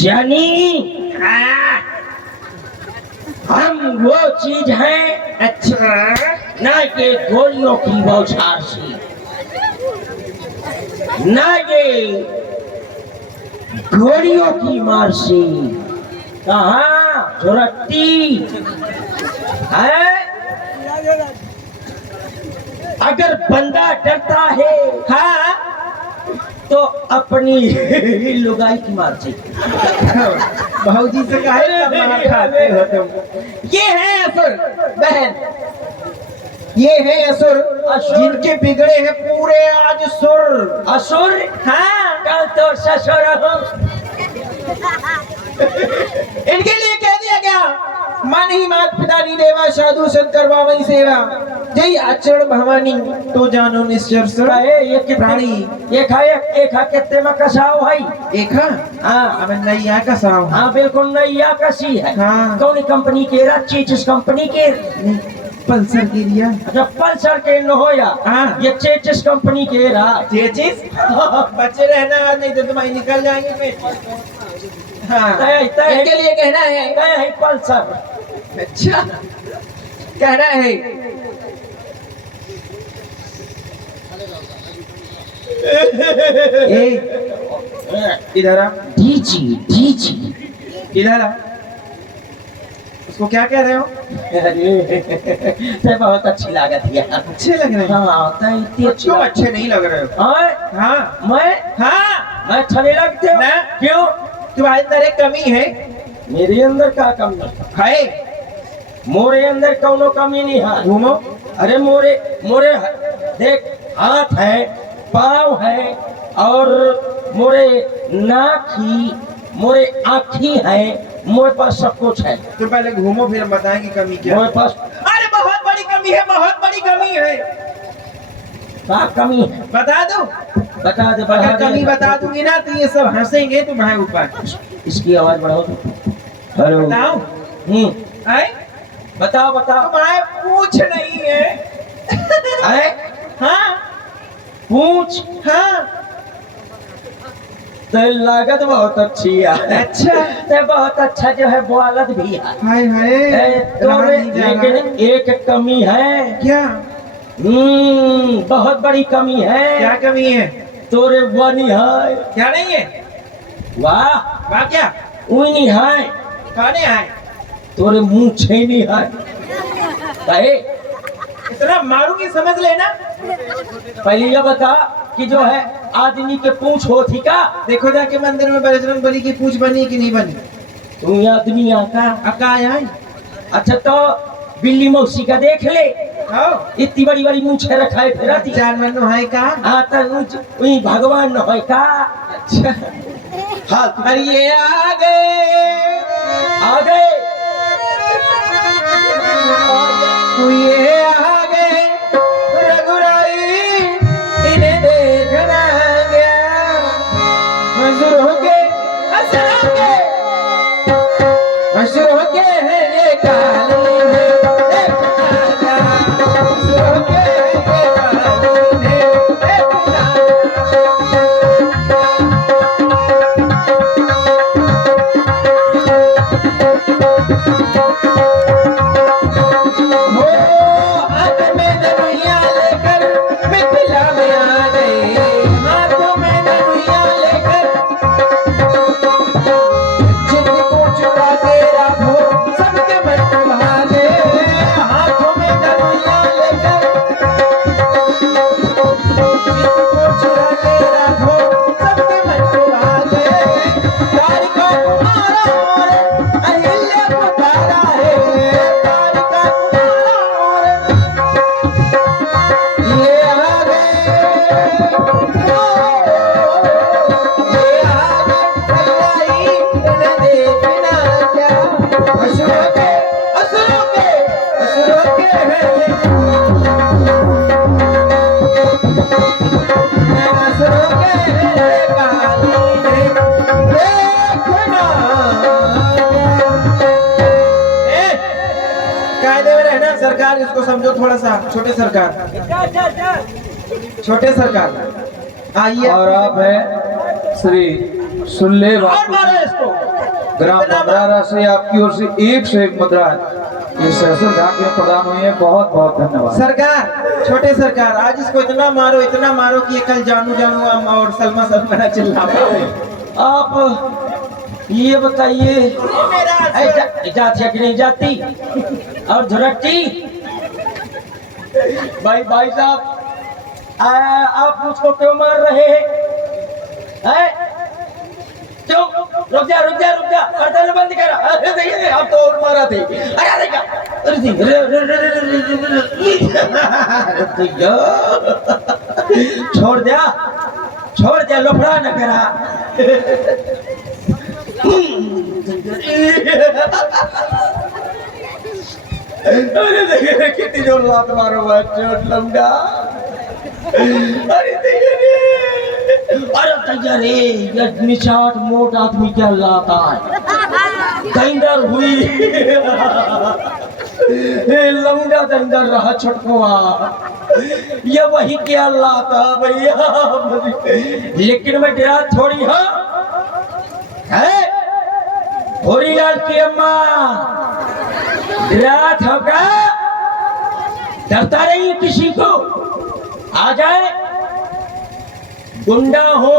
जानी हम वो चीज हैं अच्छा ना कि गोलियों की बौछार सी, ना ये गोलियों की मार से। कहाँ झुरकती है? अगर बंदा डरता है हाँ तो अपनी लुगाई की मार से। भाऊजी से काहे इतना मार खाते हो तुम? ये है असुर बहन, ये है असुर जिनके बिगड़े हैं पूरे आज सुर। असुर? हाँ कल तो ससुर हो। इनके लिए कह दिया गया मन ही मात पिता नी देवा साधु शंकर बाबा सेवा जय आचरण भवानी तो जानो निश्चर सुर। ये प्राणी एक कितने में कसाओ है? एक हाँ अब नहीं यहाँ का साव। हाँ बिल्कुल नहीं, या कसी है। हाँ कौन कंपनी के? चीचिस कंपनी के पल्सर के लिया। अच्छा पल्सर के न हो या हाँ ये चेचिस कंपनी के रहा। चेचिस बच्चे रहना नहीं तो तुम्हारी निकल जाएंगे पेट। हाँ इनके लिए कहना है पल्सर। अच्छा कहना है इधर आ डीजी इधर आ। उसको क्या कह रहे हो? अरे बहुत अच्छी लागत है। अच्छे लग रहे हैं? हाँ तो इतनी अच्छी क्यों अच्छे नहीं लग रहे हो? हाँ मैं अच्छा नहीं लगते हो? ना क्यों? तुम्हारे अंदर एक कमी है। मेरे अंदर क्या कमी है? मोरे अंदर कौनो कमी नहीं है। घूमो। अरे मोरे देख हाथ है, पाँव है और मोरे नाक ही, मोरे आँखी है, मोरे पास सब कुछ है। तो पहले घूमो फिर हम बताएंगे कमी क्या। मोरे पास अरे बहुत बड़ी कमी है, बहुत बड़ी कमी है। क्या कमी है? बता दो। बता दे। अगर कमी बता दूंगी ना तो ये सब हंसेंगे तुम्हारे ऊपर। इसकी आवाज बढ़ाओ। हेलो बताओ। बताओ तुम्हारे पूछ नहीं है। हाँ पूछ। हाँ तो लागत बहुत अच्छी है। अच्छा तो बहुत अच्छा जो है बोलत भी है। हाय हाय तो लेकिन एक कमी है। क्या? बहुत बड़ी कमी है। क्या कमी है? तोरे वनी है। क्या नहीं है? वाह क्या? उनी है। खाने आए तोरे मुंह छेनी है। कहे इतना मारूंगी समझ लेना। पहले ये बता कि जो है आदमी के पूंछ होती का? देखो जाके मंदिर में बजरंग बली की पूंछ बनी कि नहीं बनी? तू आदमी आता अका आए। अच्छा तो बिल्ली मौसी का देख ले। इतनी बड़ी बड़ी मूछे रखाए फिर जानवर नो है का? आता भगवान न है का? अच्छा हाँ अरे ये आ गए ये आ गए रघुराई इन्हें देखना गया। मंजूर हो के मशहूर हो के है ये कहानी है। देखना गया मशहूर हो के ये कहानी है। देखना सरकार इसको समझो थोड़ा सा। छोटे सरकार आइए। और आप है श्री सुल्ले और मारो इसको। ग्राम मुद्रा राशि आपकी ओर से 101 मुद्रा ये सहस्त्र ढाक में प्रदान हुई है। बहुत बहुत धन्यवाद। सरकार, छोटे सरकार, आज इसको इतना मारो कि ये कल जानू हम और सलमा ना चिल्ला पाए। आप ये बताइए जाती है कि नहीं जाती? और झुरक्टी भाई साहब, आप मुझको क्यों मार रहे हैं? क्यों? रुक जा गर्दन बंद कर। अरे देखिए आप तो और मारा थे। अरे देखा, छोड़ दिया लफड़ा न करा। अरे देखिए कितनी जोर लात मारो चोट लौंडा। अरे देखिए ये निशात मोट आदमी क्या लाता है, दंदर हुई लौंडा दंदर रहा छटकुआ, ये वही क्या लाता भैया। लेकिन मैं डरा थोड़ी है होरी लाल की अम्मा, डरा थोका, डरता नहीं किसी को। आ जाए गुंडा हो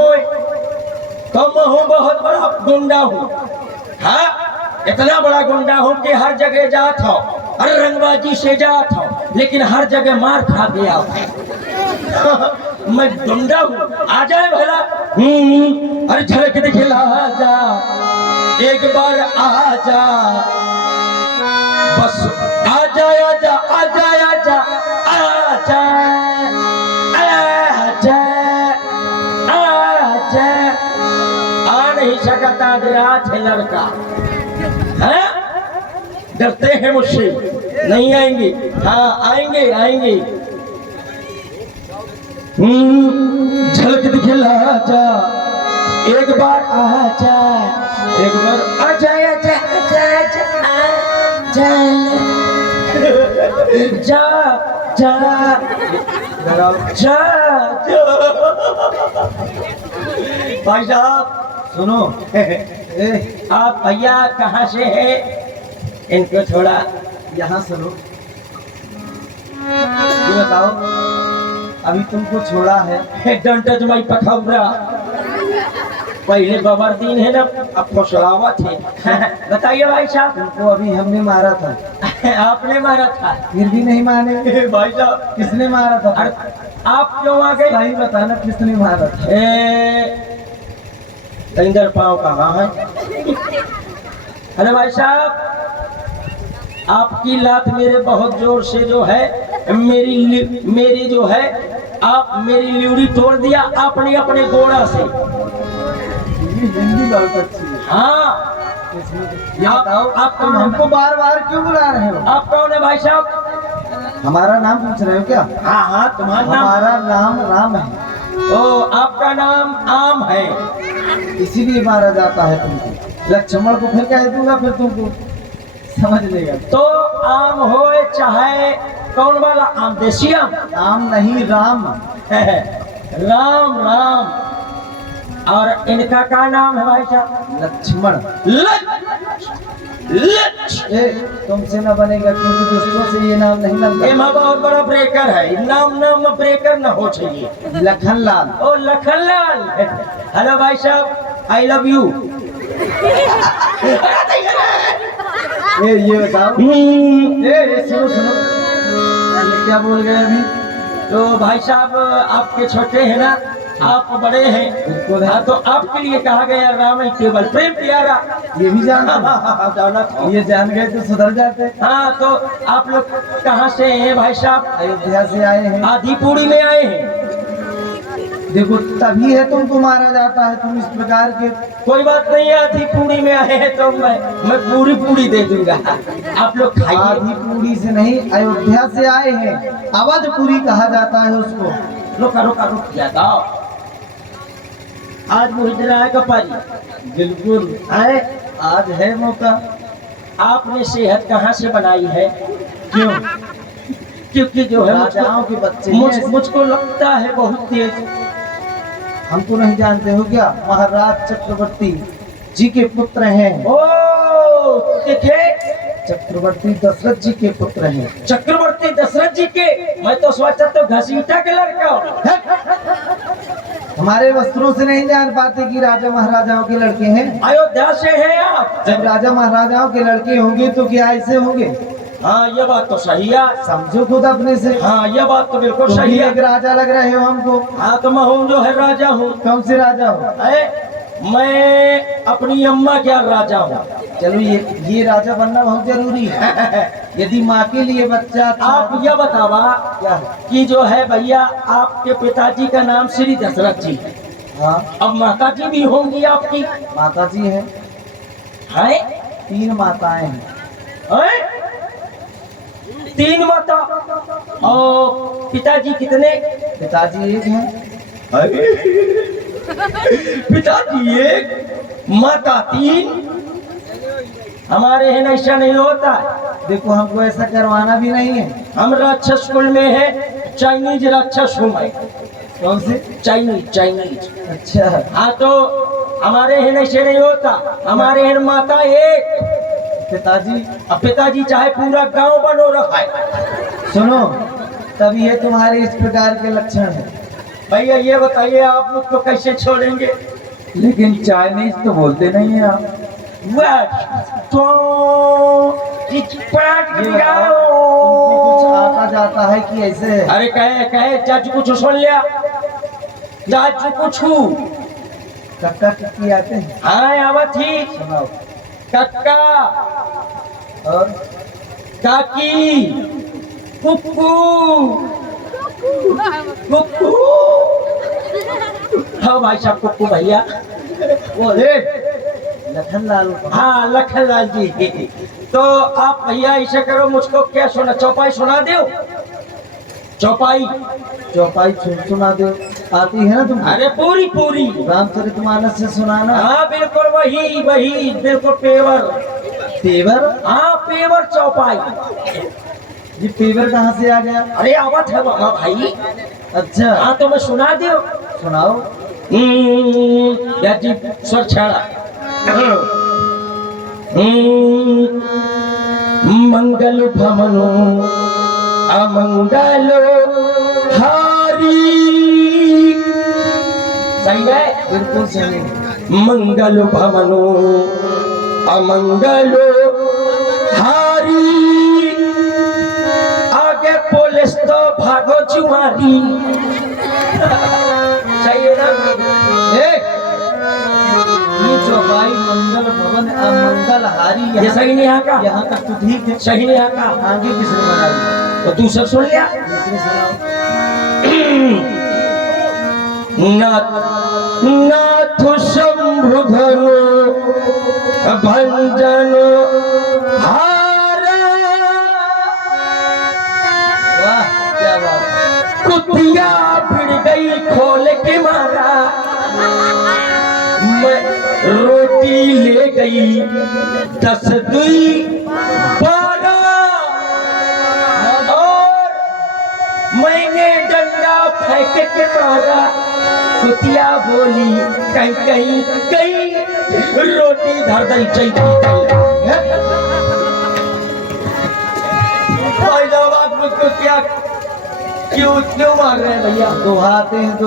तो मैं हूँ बहुत बड़ा गुंडा हूँ। हाँ, इतना बड़ा गुंडा हूँ कि हर जगह जाता हूँ, हर रंगबाजी से जाता हूँ, लेकिन हर जगह मार खा के आता हूँ। मैं गुंडा हूँ। आ जाए भला। अरे झलक दिखला जा, एक बार आ जा, बस आ जा आजा आजा आजा आजा आजा आजा। आ नहीं सकता, रात है लड़का है, डरते हैं मुझसे, नहीं आएंगे। हाँ आएंगे। झलक दिखला जा, एक बार आजा, एक बार आजा आजा आजा आजा जा। भाई साहब सुनो, आप भैया कहाँ से हैं? इनको थोड़ा यहाँ सुनो, ये बताओ, अभी तुमको छोड़ा है। डंट तुम्हारी पखौरा, पहले बबरदीन है ना, अब फुसलावा थे। बताइए भाई साहब। तुमको अभी हमने मारा था। आपने मारा था? फिर भी नहीं माने। भाई साहब किसने मारा था? अरे आप क्यों आ गए? सही बताना, किसने मारा था? इंदर पाँव कहाँ है? अरे भाई साहब, आपकी लात मेरे बहुत जोर से जो है, मेरी जो है, आप मेरी ल्यूड़ी तोड़ दिया आपने अपने गोड़ा से। हिंदी बहुत अच्छी है। हाँ, आप तुम हमको बार बार क्यों बुला रहे हो? आप कौन है भाई साहब? हमारा नाम पूछ रहे हो क्या? हाँ, तुम्हारा नाम? हमारा नाम राम है। ओ, आपका नाम आम है, इसीलिए मारा जाता है तुमको। लक्ष्मण को फिर कह दूंगा, फिर तुमको समझ लेगा। तो आम हो चाहे कौन वाला आम? देसी आम? आम नहीं, राम। राम। और इनका क्या नाम है भाई साहब? लक्ष्मण। तुमसे न बनेगा, क्योंकि दोस्तों से ये नाम नहीं लगता। ये बहुत बड़ा ब्रेकर है, नाम में ब्रेकर न हो चाहिए। लखनलाल। ओ लखनलाल। हेलो भाई साहब, आई लव यू। ये बताओ, ये सुनो, ये क्या बोल गए अभी? तो भाई साहब आपके छोटे हैं ना, आप बड़े हैं। हाँ, तो आपके लिए कहा गया राम केवल प्रेम प्यारा। ये भी जाना था। ये जान गए तो सुधर जाते। हाँ, तो आप लोग कहाँ से हैं भाई साहब? अयोध्या से आए हैं। आदिपुरी में आए हैं। देखो, तभी है तुमको मारा जाता है, तुम इस प्रकार के। कोई बात नहीं है, आदिपुरी में आए हैं तो मैं पूरी दे दूंगा, आप लोग खाइए। आदिपुरी से नहीं, अयोध्या से आए हैं। अवधपुरी कहा जाता है उसको। रुक जाता। आज मुझे है कपारी। बिल्कुल है, आज है मौका। आपने सेहत कहाँ से बनाई है? क्यों? क्योंकि जो है राजाओं के बच्चे मुझको लगता है बहुत तेज। हमको नहीं जानते हो क्या? महाराज चक्रवर्ती जी के पुत्र हैं। ओ देखे, चक्रवर्ती दशरथ जी के पुत्र हैं। चक्रवर्ती दशरथ जी के, मैं तो सोचा तो घसीटा के लड़का हो। हमारे वस्त्रों से नहीं जान पाते कि राजा महाराजाओं के लड़के हैं। अयोध्या से हैं आप? जब राजा महाराजाओं के लड़के होंगे तो क्या ऐसे होंगे? हाँ ये बात तो सही है। समझो खुद अपने से। हाँ ये बात तो बिल्कुल तुम सही भी है। एक राजा लग रहे हो हमको। हाँ तो मैं हूँ जो है राजा हूँ। कौन से राजा हो? मैं अपनी अम्मा क्या राजा हूँ। चलो ये राजा बनना बहुत जरूरी है। यदि माँ के लिए बच्चा आप ये बतावा क्या? कि जो है भैया आपके पिताजी का नाम श्री दशरथ जी है। हाँ अब माता जी भी होंगी आपकी? माता जी है। है 3 माताएं हैं। 3 माता और पिताजी कितने? पिताजी एक हैं। पिताजी एक, माता 3। हमारे यहाँ ऐसा नहीं होता है। देखो हमको ऐसा करवाना भी नहीं है। हम राक्षस कुल में है, चाइनीज राक्षस हूँ मैं। कौन से? चाइनीज। अच्छा हाँ तो हमारे यहाँ ऐसे नहीं होता। हमारे यहाँ माता एक, पिताजी। अब पिताजी चाहे पूरा गांव बनो रखा है। सुनो, तब ये तुम्हारे इस प्रकार के लक्षण है। भैया ये बताइए आप लोग तो कैसे छोड़ेंगे? लेकिन चाइनीज तो बोलते नहीं है आप। तो तुमको कुछ आता जाता है कि ऐसे है? अरे कहे चाचू कुछ सुन लिया, चाचू कुछ कक्का किक्की आते हैं? हाँ आवत ही। सुनाओ। कक्का, और काकी, कुक्कू, कुक्कू। हाँ भाई साहब कुक्कू भैया। वो रे लखन लाल। हाँ लखन लाल जी। तो आप भैया ऐसे करो, मुझको क्या सुना, चौपाई सुना दो। चौपाई सुना दो। आती है ना तुम? अरे पूरी रामचरितमानस से सुनाना। हाँ बिल्कुल वही बिल्कुल पेवर। पेवर? हाँ पेवर चौपाई। ये पेवर कहाँ से आ गया? अरे आवत है मामा भाई। अच्छा हाँ तो मैं सुना दो। सुनाओ। या जी स्वर छाड़ा। मंगल भवनो अमंगलो हारी। सही है? बिल्कुल सही। मंगल भवनो अमंगलो हारी, आगे पुलिस तो भागो चुमारी। सही है ना? ये चौपाई मंगल भवन अमंगल हारी। ये सही नहीं यहाँ का? यहाँ तक तो ठीक है। सही नहीं यहाँ का? आगे किसने बनाई? तो दूसरा सुन लिया। दूसरे सुनाओ। नाथ शंभु धनु भंजनो हारा, वाह क्या बात। कुतिया भिड़ गई खोल के मारा, मैं रोटी ले गई 10 दुई 12, और मैंने डंडा फेंक के मारा, कुतिया बोली कहीं रोटी धर दई चाहिए। भाई साहब आप मुझको क्या क्यों मार रहे हैं भैया? दोहा आते हैं?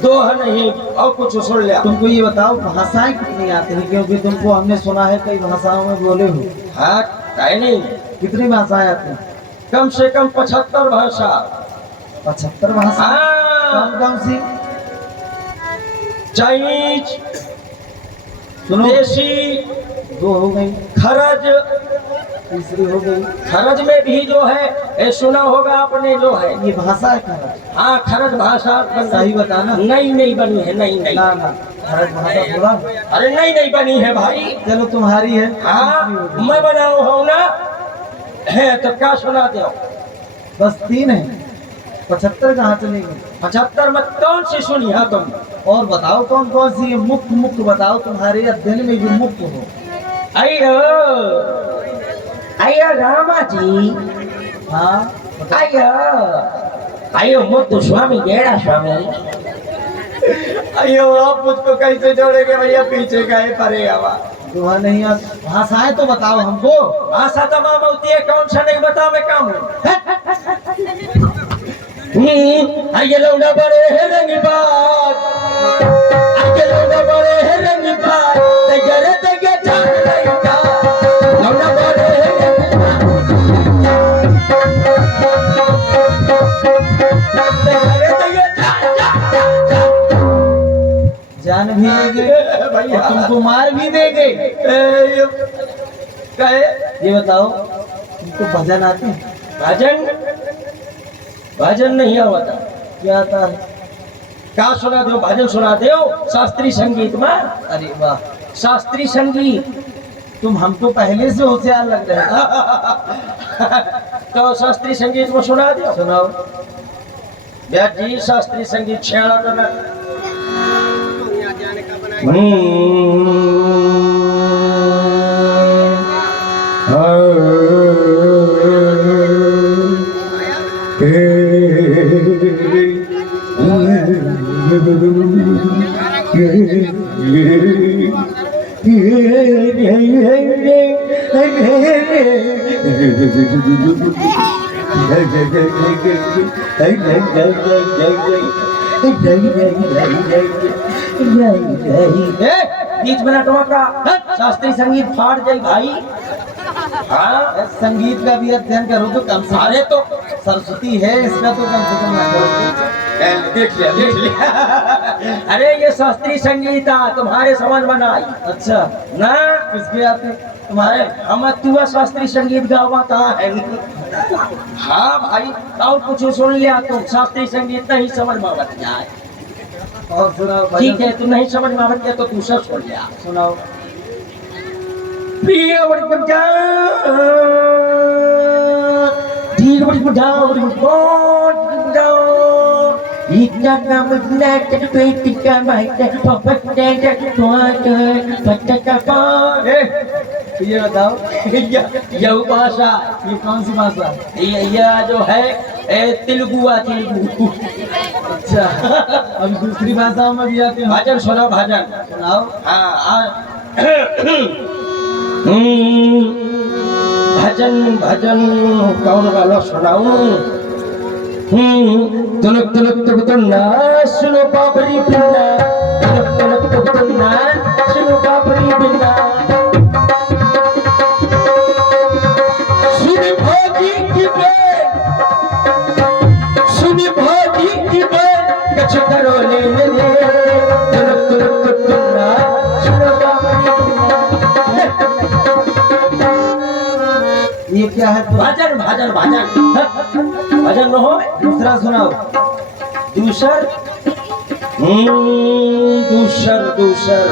दोहा नहीं और कुछ सुन लिया। तुमको ये बताओ भाषाएं कितनी आती हैं? क्योंकि तुमको हमने सुना है कई भाषाओं में बोले हो। हाँ कहीं नहीं, कितनी भाषाएं आती हैं? कम से कम 75 भाषा। 75 भाषा? हाँ कौन सी? चाइनीज, सुनो। देसी, 2 हो गई। खरज, तीसरी हो गई। खरज में भी जो है ये सुना होगा आपने जो है। ये भाषा है खरज? हाँ खरज भाषा सही बताना। नहीं बनी है। नहीं ना खरज भाषा बोला। अरे नहीं बनी है भाई। चलो तुम्हारी है। हाँ मैं बनाऊ हूँ ना है, तो क्या सुना दो? बस 3 है। 75 कहाँ चलेगी? 75 में कौन सी सुनी है तुम? और बताओ कौन सी है? मुख्य बताओ तुम्हारे अध्ययन में जो मुख्य हो। अयो रामा जी। हाँ अयो मुद्दु स्वामी गेड़ा स्वामी। अयो आप मुझको कैसे जोड़ेंगे भैया, पीछे गए परे हवा। दुआ नहीं भाषाएं तो बताओ हमको। आशा तमाम होती है, कौन सा नहीं बताओ मैं काम आइए लौंडा बड़े है रंग बाज, आइए लौंडा बड़े है रंग बाज, तैयार तैयार जान लइका लौंडा बड़े है रंग बाज, तैयार तैयार जान भी लेंगे भैया। और तुमको मार भी देंगे। कहे ये बताओ तुमको भजन आते हैं? भजन भजन नहीं आता, क्या आता है? क्या सुना दो, भजन सुना दो शास्त्रीय संगीत में। अरे वाह, शास्त्रीय संगीत तुम हमको पहले से होशियार लग रहे हो। तो शास्त्रीय संगीत में सुना दो। सुनाओ। व्यास जी शास्त्रीय संगीत छेड़ा करना। बीच में नटवा शास्त्रीय संगीत फाड़ जाए भाई। हाँ संगीत का भी अध्ययन करो तो कम से अरे तो सरस्वती है इसका तो कम से कम ना करो। देख लिया देख लिया। अरे ये शास्त्रीय संगीत तुम्हारे समझ में ना आई। अच्छा ना किसके आते? तुम्हारे हम तुआ शास्त्रीय संगीत गावा कहाँ है। हाँ भाई और कुछ सुन लिया तो शास्त्रीय संगीत नहीं समझ में आवत जाए। और सुनाओ भजन। ठीक है तू नहीं समझ में आवत गया तो तू सब सुन लिया। सुनाओ। प्रिय बड़ी जा ठीक बड़ी बुढ़ा बड़ी बुढ़ा इतना काम इतना टट का माइटे पपट टेट पट का पार। ये बताओ ये भाषा ये कौन सी भाषा? ये जो है तेलुगुआ तेलुगु। अच्छा अब दूसरी भाषाओं में भी आते हो? भजन सुनो भजन। सुनाओ। हाँ भजन भजन कौन वाला सुनाऊं? तुलक तुलक तुक तुन्ना सुनो बाबरी बिन्ना, तुलक तुलक तुक तुन्ना सुनो बाबरी बिन्ना। सुनी भाजी की बेल, सुनी भाजी की बेल, कछ करो ले ले ले। तुलक तुलक तुक तुन्ना सुनो बाबरी बिन्ना। ये क्या है? भजन भजन भजन भजन न हो। दूसरा सुनाओ। दूसर दूसर दूसर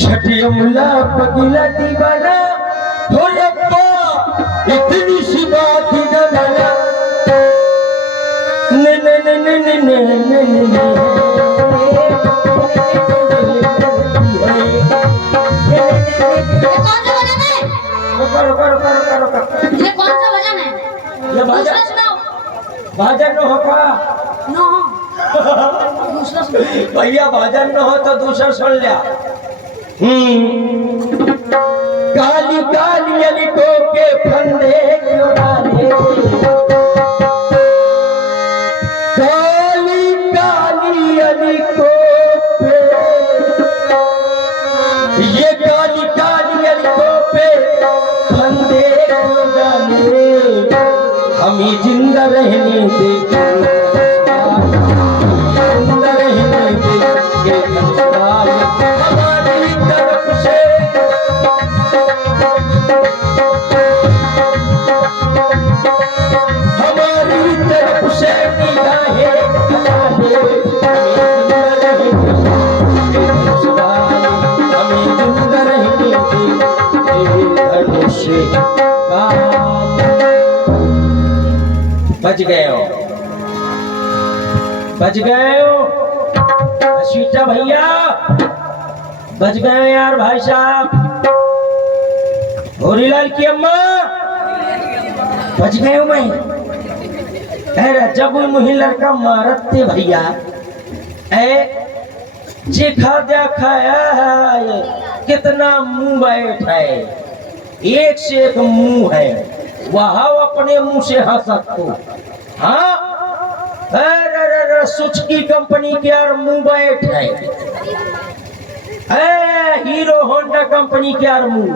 छठियमुला पगला दीवाना हो रब्बा इतनी सी बात न बना न न न न न न ये कौन सा भजन है? ये भजन दूसरा सुनाओ। भजन न हो का नो दूसरा सुनाओ। भैया भजन न हो तो दूसरा सुन लिया। काली काली अलिको के फंदे क्यों डाले, काली काली अलिको पे, ये काली काली अलिको पे फंदे क्यों डाले। हमें जिंदा रहने दे, जिंदा रहने दे ये संसार हमारी तरफ से। हमारी तरफ से निगाहें हटा दे, हमें जिंदा रहने दे ये धनुष बाण। बच गए हो, बच गए हो सीता भैया, बच गए यार भाई साहब। होरीलाल की अम्मा बच गए हो मैं। अरे जब मुही लड़का मारत थे भैया, चिखा देखा है कितना मुंह बैठ है, एक से एक मुंह है, वह अपने मुंह से हंसत को। हाँ अरे सुच की कंपनी के यार मुंह बैठ है, हीरो होंडा कंपनी के यार मुंह,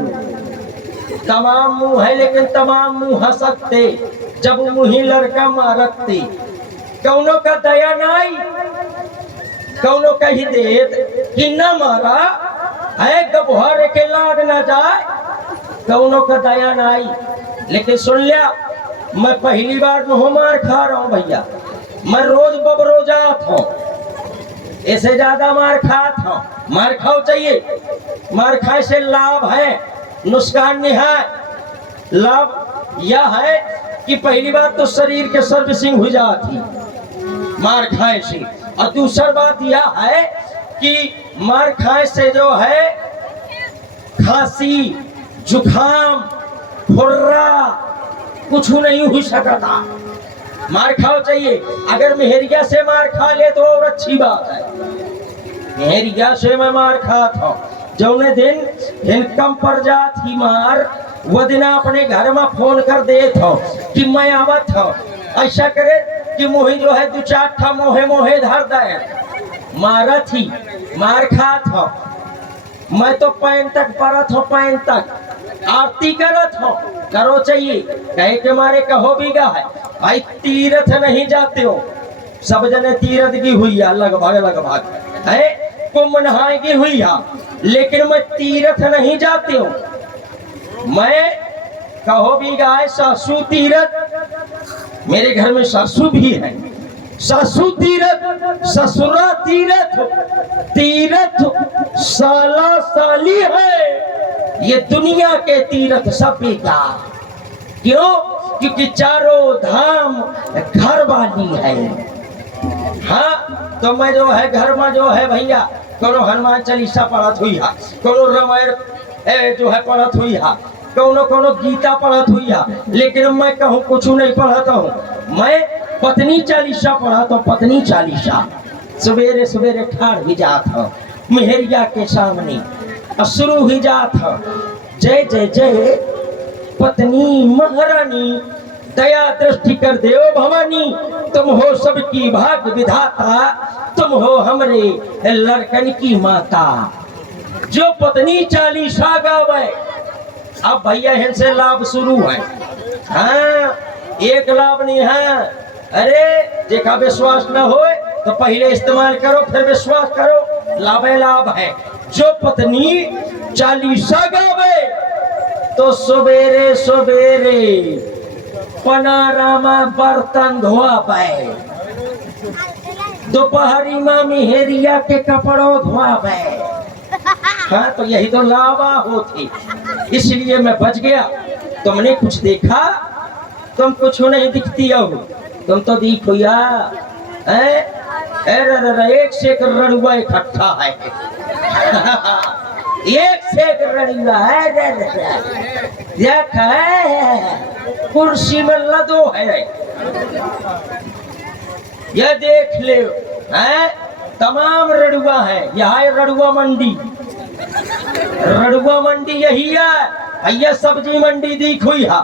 तमाम मुंह है लेकिन तमाम मुंह हंसते जब मुही लड़का मारते। कौनो का दया नहीं, कौनो कही देत कि न मारा है गबहर के लाग ना जाए, कौनो का दया नहीं। लेकिन सुन लिया, मैं पहली बार मुँह मार खा रहा हूँ भैया, मैं रोज बबरोजात हूँ, ऐसे ज्यादा मार खात हूँ। मार खाओ चाहिए, मार खाए से लाभ है नुकसान नहीं है। लाभ यह है कि पहली बात तो शरीर के सर्विसिंग हो जाती मार खाए से, और दूसरी बात यह है कि मार खाए से जो है खांसी जुखाम खुर्रा कुछ नहीं हो सकता। मार खाओ चाहिए। अगर मेहरिया से मार खा ले तो और अच्छी बात है। मेहरिया से मैं मार खाता हूँ, जौने दिन इनकम पर जाती मार, वो दिन अपने घर में फोन कर देता हूँ कि मैं आवत हूँ। ऐसा करे कि मोही जो है दो चार ठा मोहे मोहे धर दे, मारा थी मार खात हो। मैं तो पैन तक परत हो, पैन तक आरती करत हो, करो चाहिए। कहे के मारे कहो बीगा है भाई, तीर्थ नहीं जाते हो, सब जने तीर्थ की हुई है लगभग है, कुंभ नहाए की हुई है, लेकिन मैं तीर्थ नहीं जाते हो। मैं कहो बीगा है सासू तीर्थ, मेरे घर में सासू भी है, सासू तीर्थ ससुरा तीर्थ, तीर्थ साला साली है, ये दुनिया के तीर्थ सब बेकार। क्यों? क्योंकि चारों धाम घर वाली है। हाँ तो मैं जो है घर में जो है भैया कोनो हनुमान चालीसा पढ़त हुई है, कोनो रामायण जो है पढ़त हुई है, कोनो कोनो गीता पढ़त हुई है, लेकिन मैं कहूँ कुछ नहीं पढ़ता हूँ। मैं पत्नी चालीसा पढ़ाता हूँ, पत्नी चालीसा सवेरे सवेरे ठाड़ ही जात हूँ मेहरिया के सामने, शुरू ही जात हूँ जय जय जय पत्नी महारानी, दया दृष्टि कर देव भवानी, तुम हो सबकी भाग्य विधाता, तुम हो हमरे लड़कन की माता। जो पत्नी चालीसा गावे, अब भैया इनसे लाभ शुरू है। हाँ एक लाभ नहीं है, अरे देखा विश्वास न हो तो पहले इस्तेमाल करो फिर विश्वास करो, लाभ लाभ है। जो पत्नी चालीसा गावे तो सवेरे सवेरे पनारामा बर्तन धोआ पाए, दोपहरी में मेहरिया के कपड़ों धोआ पाए। हाँ तो यही तो लावा होती, इसलिए मैं बच गया। तुमने कुछ देखा? तुम कुछ नहीं दिखती हो, तुम तो दिखो यार, एक से एक रड़ुआ इकट्ठा है एक से एक रड़ुआ है, कुर्सी में लदो है, ये देख ले हैं, तमाम रड़ुआ है। यहाँ है रड़ुआ मंडी, रड़ुआ मंडी यही है भैया। सब्जी मंडी दिख हुई है,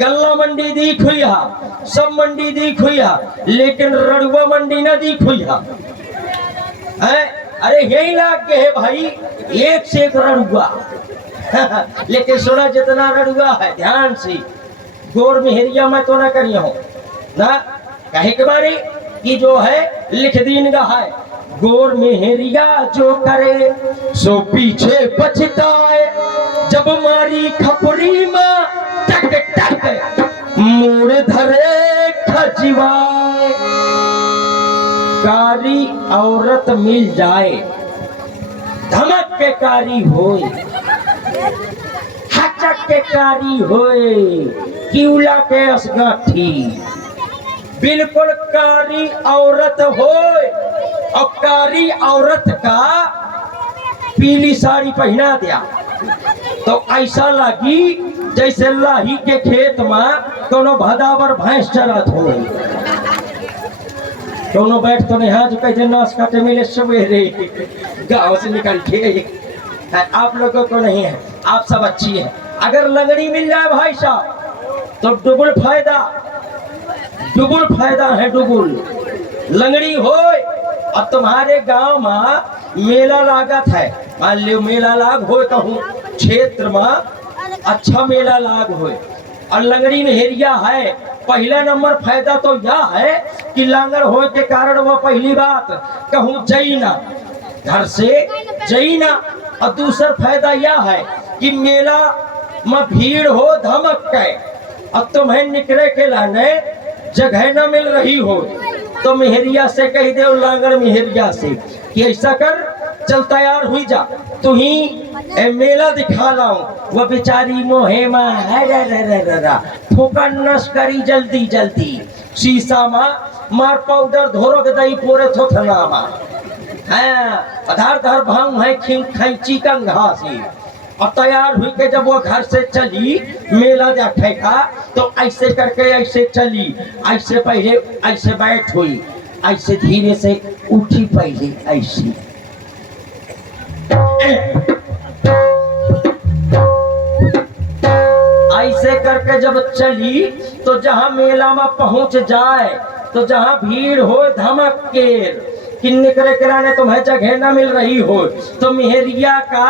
गल्ला मंडी दिख हुई है, सब मंडी दिख हुई है, लेकिन रड़ुआ मंडी न दिख हुई है। अरे यही लाग के है भाई, एक से एक रड़ुआ लेकिन सुना जितना रड़ुआ है ध्यान से, गोर मेहरिया में तो ना करिए हो ना, कहे के बारे कि जो है लिख दीन गा है, गोर मेहरिया जो करे सो पीछे पछताए, जब मारी खपरी में टक टक मूड़ धरे खचिवाए। कारी औरत मिल जाए, धमक के कारी होए, हचक के कारी होए, किउला के असगाठी, बिल्कुल कारी औरत होए, और कारी औरत का पीली साड़ी पहना दिया, तो ऐसा लगी जैसे लाही के खेत में कोनो भदावर भैंस चरत हो। दोनों बैठ तो नहीं हाथ कहते नाश काटे मिले सवेरे गांव से निकल के है। आप लोगों को नहीं है, आप सब अच्छी है। अगर लंगड़ी मिल जाए भाई साहब तो डबल फायदा है, डबल लंगड़ी हो। अब तुम्हारे गांव में मेला लागत है, मान लो मेला लाग हो कहूँ क्षेत्र में अच्छा मेला लाग हो और लंगड़ी में हेरिया है। पहला नंबर फायदा तो यह है कि लांगर हो के कारण वह पहली बात कहूँ जईना घर से जईना। और दूसरा फायदा यह है कि मेला में भीड़ हो धमक के अब तुम्हें निकले के लाने जगह न मिल रही हो तो मेहरिया से कह दे लांगर मेहरिया से कि ऐसा कर चल तैयार हुई जा तू ही मेला दिखा लाऊं। वह बेचारी मोहे ठोकर नश करी जल्दी जल्दी शीशा मार पाउडर धोरो के दई पोरे थोथना आधार धार भांग है खींची कंघा से। और तैयार हुई के जब वो घर से चली मेला देखेगा तो ऐसे करके ऐसे चली, ऐसे पहले ऐसे बैठ हुई, ऐसे धीरे से उठी पहले ऐसी ऐसे करके जब चली तो जहां मेला में पहुंच जाए तो जहां भीड़ हो धमक के किन्ने करे किराने तुम्हें जगह न मिल रही हो तो मेहरिया का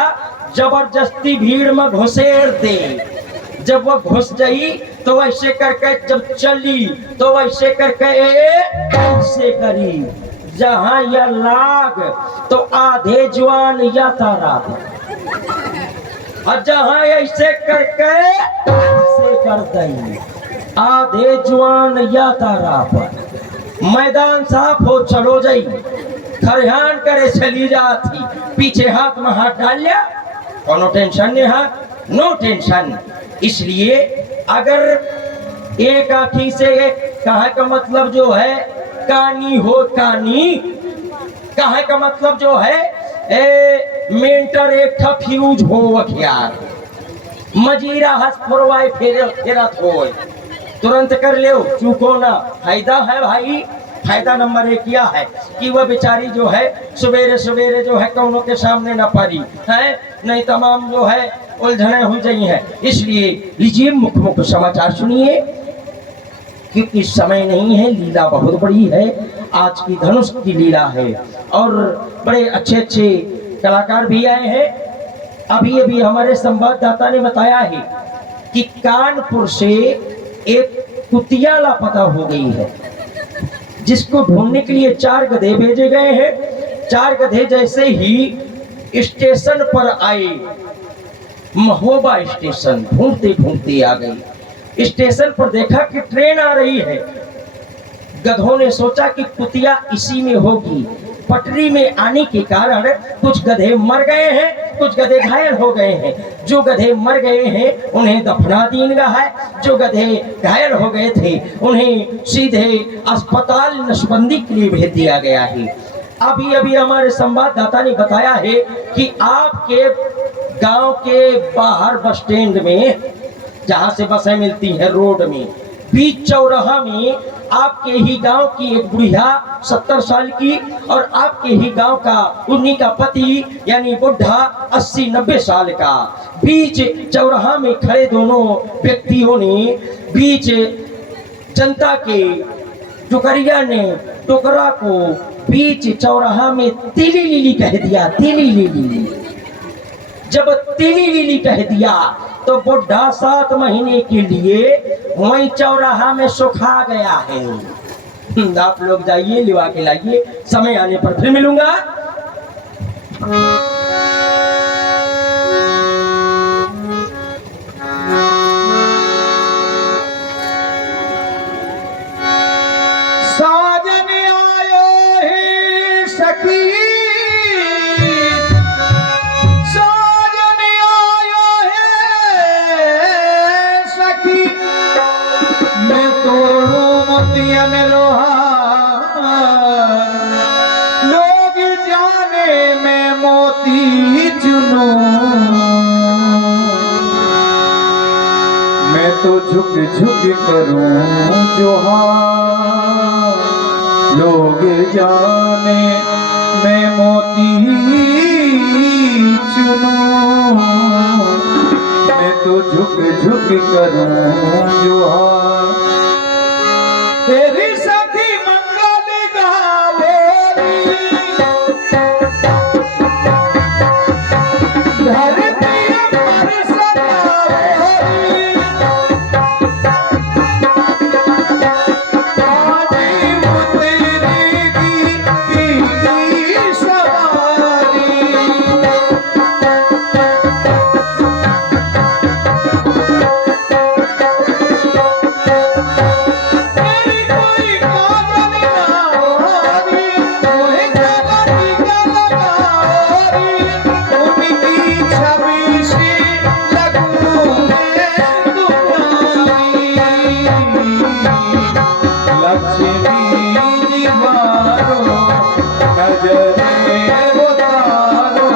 जबरदस्ती भीड़ में घुसेड़ दे। जब वो घुस गई तो वैसे करके जब चली तो वैसे करके ऐसे करी जहां या लाग तो आधे जवान या तारा और जहां ऐसे करके ऐसे कर दई आधे जवान या तारा पर मैदान साफ हो चलो जाई खरिहान करे चली जाती पीछे हाथ में हाथ डाल लिया कोनो टेंशन नहीं है, नो टेंशन। इसलिए अगर एक आँखी से कहा का मतलब जो है कानी हो कानी कहा का मतलब जो है मेंटर एक फ्यूज हो वखियार मजीरा हंस फोरवाए फेरत हो तुरंत कर ले चूको ना। फायदा है भाई, फायदा नंबर 1 यह है कि वह बेचारी जो है सवेरे सवेरे जो है कौनों के सामने न पड़ी है, नहीं तमाम जो है उलझने हो गई है। इसलिए लीजिए मुख्य मुख्य समाचार सुनिए क्योंकि समय नहीं है, लीला बहुत बड़ी है। आज की धनुष की लीला है और बड़े अच्छे अच्छे कलाकार भी आए हैं। अभी अभी हमारे संवाददाता ने बताया है कि कानपुर से एक कुतिया लापता हो गई है जिसको ढूंढने के लिए 4 गधे भेजे गए हैं। 4 गधे जैसे ही स्टेशन पर आए महोबा स्टेशन ढूंढते ढूंढते आ गई। स्टेशन पर देखा कि ट्रेन आ रही है। गधों ने सोचा कि कुतिया इसी में होगी। पटरी में आने के कारण कुछ गधे मर गए हैं, कुछ गधे घायल हो गए हैं। जो गधे मर गए हैं उन्हें दफना दिया है, जो गधे घायल हो गए थे उन्हें सीधे अस्पताल नसबंदी के लिए भेज दिया गया है। अभी अभी हमारे संवाददाता ने बताया है कि आपके गांव के बाहर बस स्टैंड में जहां से बसें मिलती हैं रोड में बीच चौराहा में आपके ही गांव की एक बुढ़िया 70 साल की और आपके ही गांव का उन्हीं का पति यानी बुढ़ा 80-90 साल का बीच चौराहा में खड़े दोनों व्यक्तियों ने बीच जनता के टुकरिया ने टुकरा को बीच चौराहा में तीली लीली कह दिया। तीली लीली जब तीली लीली कह दिया तो बुढ़ा 7 महीने के लिए वहीं चौराहा में सुखा गया है। आप लोग जाइए लिवा के लाइए, समय आने पर फिर मिलूंगा। साजन आयो ही सखी लोग जाने में मोती तो झुक झुक करूं जोहार, लोग जाने मैं मोती चुनूं, मैं तो झुक झुक करूं जोहार। तेरी सखी मंगल गावेरी, धरती पर सजावेरी, आजी उतरेगी की सवारी। तेरी कोई कामन ना होरी, मोहे गलती गलवारी, उनकी छवि से लगूं मैं दुलारी। लक्ष्मी दीवारो नजरे उतारो,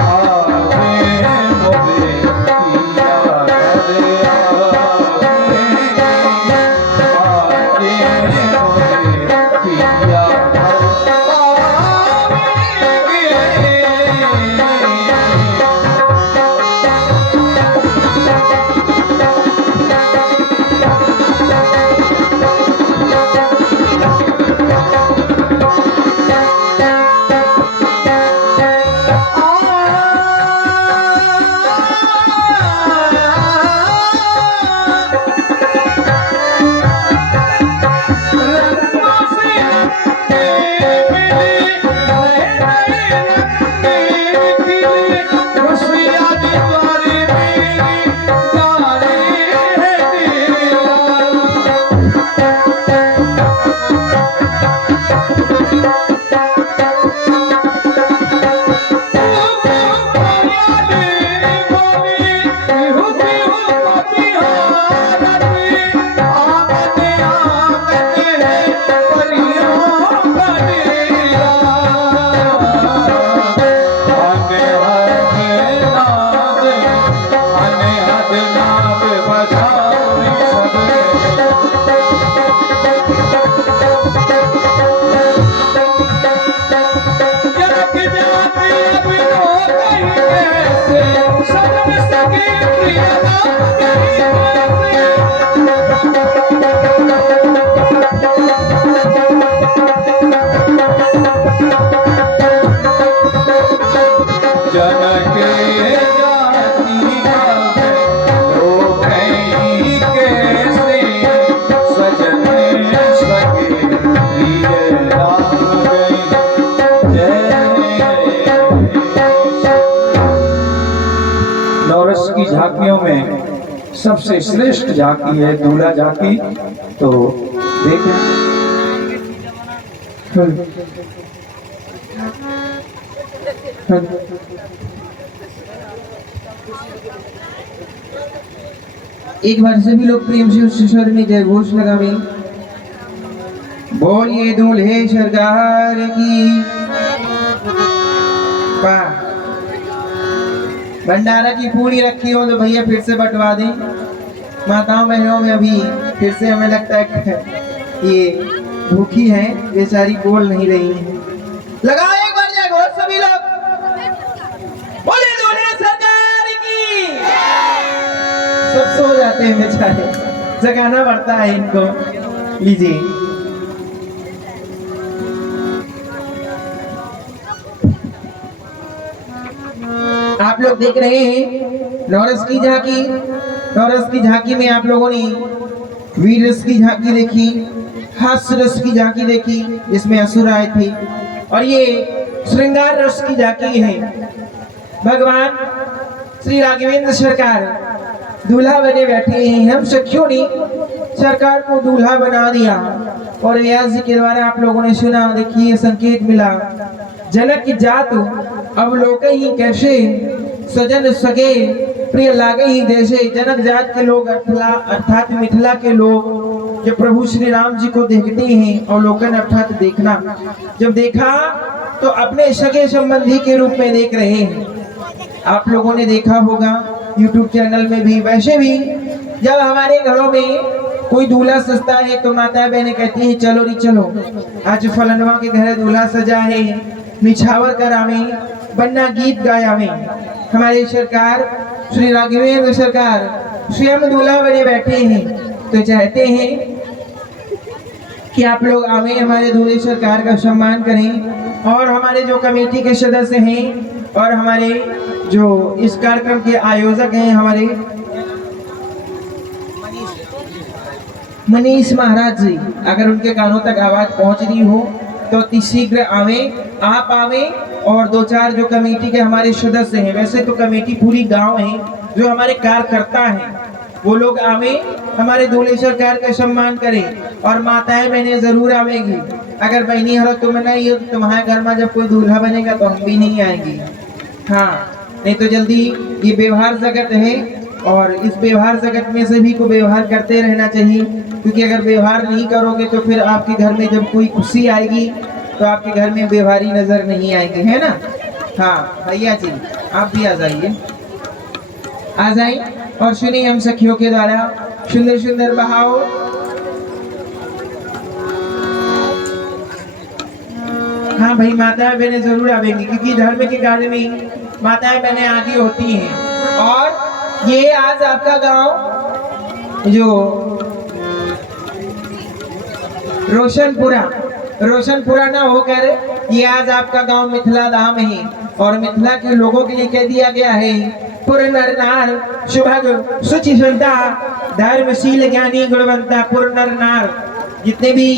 आवे मोरे पिया रे आवे, आवे मोरे पिया जनक जाति गावे लो कहीं कैसे, सजन सगे प्रिय लागे। नौरस की झांकियों में सबसे श्रेष्ठ झांकी है दूल्हा झांकी, तो देखें। एक बार सभी लोग प्रेम से उस स्वर में जय घोष लगावे। बोलिए दूल्हे सरकार की। वाह, भंडारा की पूरी रखी हो तो भैया फिर से बंटवा दें। माताओं बहनों में अभी फिर से हमें लगता है ये भूखी है, बेचारी बोल नहीं रही है। लगाओ एक बार जय घोष सभी लोग। बोलिए दूल्हे सरकार की। सब सो जाते हैं बेचारे, जगाना पड़ता है इनको। लीजिए। आप लोग देख रहे हैं नौरस की झांकी। नौरस की झांकी में आप लोगों ने वीर रस की झांकी देखी, हास्य रस की झांकी देखी जिसमें असुर आए थे, और ये श्रृंगार रस की झांकी है। भगवान श्री राघवेंद्र सरकार दूल्हा बने बैठे हैं। हम सखियों ने सरकार को दूल्हा बना दिया और व्यास जी के द्वारा आप लोगों ने सुना। देखिए संकेत मिला, जनक की जात अब लोग ही कैसे, सजन सगे प्रिय लागे ही देशे। जनक जात के लोग अर्थात मिथिला के लोग जब प्रभु श्री राम जी को देखते हैं, अवलोकन अर्थात देखना, जब देखा तो अपने सगे संबंधी के रूप में देख रहे हैं। आप लोगों ने देखा होगा YouTube चैनल में भी, वैसे भी जब हमारे घरों में कोई दूल्हा सजता है तो माता बहनें कहती हैं चलो री चलो, आज फलनवा के घर दूल्हा सजा है, निछावर करावे, बन्ना गीत गायावे। हमारे सरकार श्री राघवेंद्र सरकार स्वयं दूल्हा बने बैठे हैं, तो चाहते हैं कि आप लोग आवे, हमारे दूल्हे सरकार का सम्मान करें। और हमारे जो कमेटी के सदस्य हैं और हमारे जो इस कार्यक्रम के आयोजक हैं, हमारे मनीष महाराज जी, अगर उनके कानों तक आवाज पहुंच रही हो तो अति शीघ्र आवे, आप आवे। और दो चार जो कमेटी के हमारे सदस्य हैं, वैसे तो कमेटी पूरी गांव है, जो हमारे कार्यकर्ता हैं वो लोग आवे, हमारे दूल्हे सरकार का सम्मान करें। और माताएं बहनें जरूर आवेंगी। अगर बहनी हरो तुम नहीं, तुम्हारे घर में जब कोई दूल्हा बनेगा तो हम भी नहीं आएंगे। हाँ, नहीं तो जल्दी, ये व्यवहार जगत है और इस व्यवहार जगत में सभी को व्यवहार करते रहना चाहिए, क्योंकि अगर व्यवहार नहीं करोगे तो फिर आपके घर में जब कोई खुशी आएगी तो आपके घर में व्यवहारी नजर नहीं आएंगे, है ना। हाँ भैया जी, आप भी आ जाइए, आ जाइए और सुनिए हम सखियों के द्वारा सुंदर सुंदर बहाव। हाँ भाई, माताएं बहनें जरूर आवेंगी, क्योंकि धर्म के कार्य में माताएं बहनें आगे होती हैं। और ये आज आपका गांव जो रोशनपुरा ना होकर ये आज आपका गांव मिथिला धाम है। और मिथिला के लोगों के लिए कह दिया गया है, पुर नर नार सुभग सुचि सुंदर धर्मशील ज्ञानी गुणवंता। पुर नर नार, जितने भी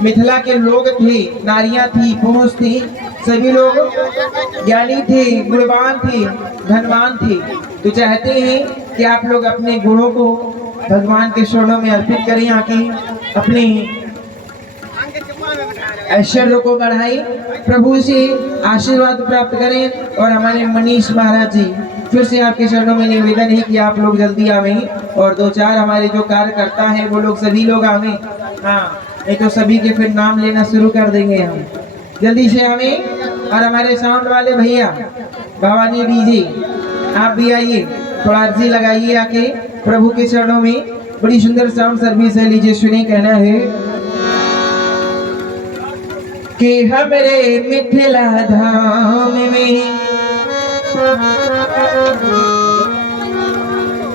मिथिला के लोग थे, नारियां थी, पुरुष थे, सभी लोग ज्ञानी थे, गुणवान थे, धनवान थे। तो चाहते हैं कि आप लोग अपने गुणों को भगवान के चरणों में अर्पित करें, आके अपने ऐश्वर्य को बढ़ाई, प्रभु से आशीर्वाद प्राप्त करें। और हमारे मनीष महाराज जी, फिर से आपके चरणों में निवेदन है कि आप लोग जल्दी आवें और दो चार हमारे जो कार्यकर्ता हैं वो लोग सभी लोग आवें। हाँ, नहीं तो सभी के फिर नाम लेना शुरू कर देंगे हम। जल्दी से आवें। और हमारे साउंड वाले भैया भवानी डीजे, आप भी आइए, थोड़ा अर्जी लगाइए आके प्रभु के चरणों में। बड़ी सुंदर साउंड सर्विस है, लीजिए सुनिए। कहना है कि हमरे मिथिला धाम में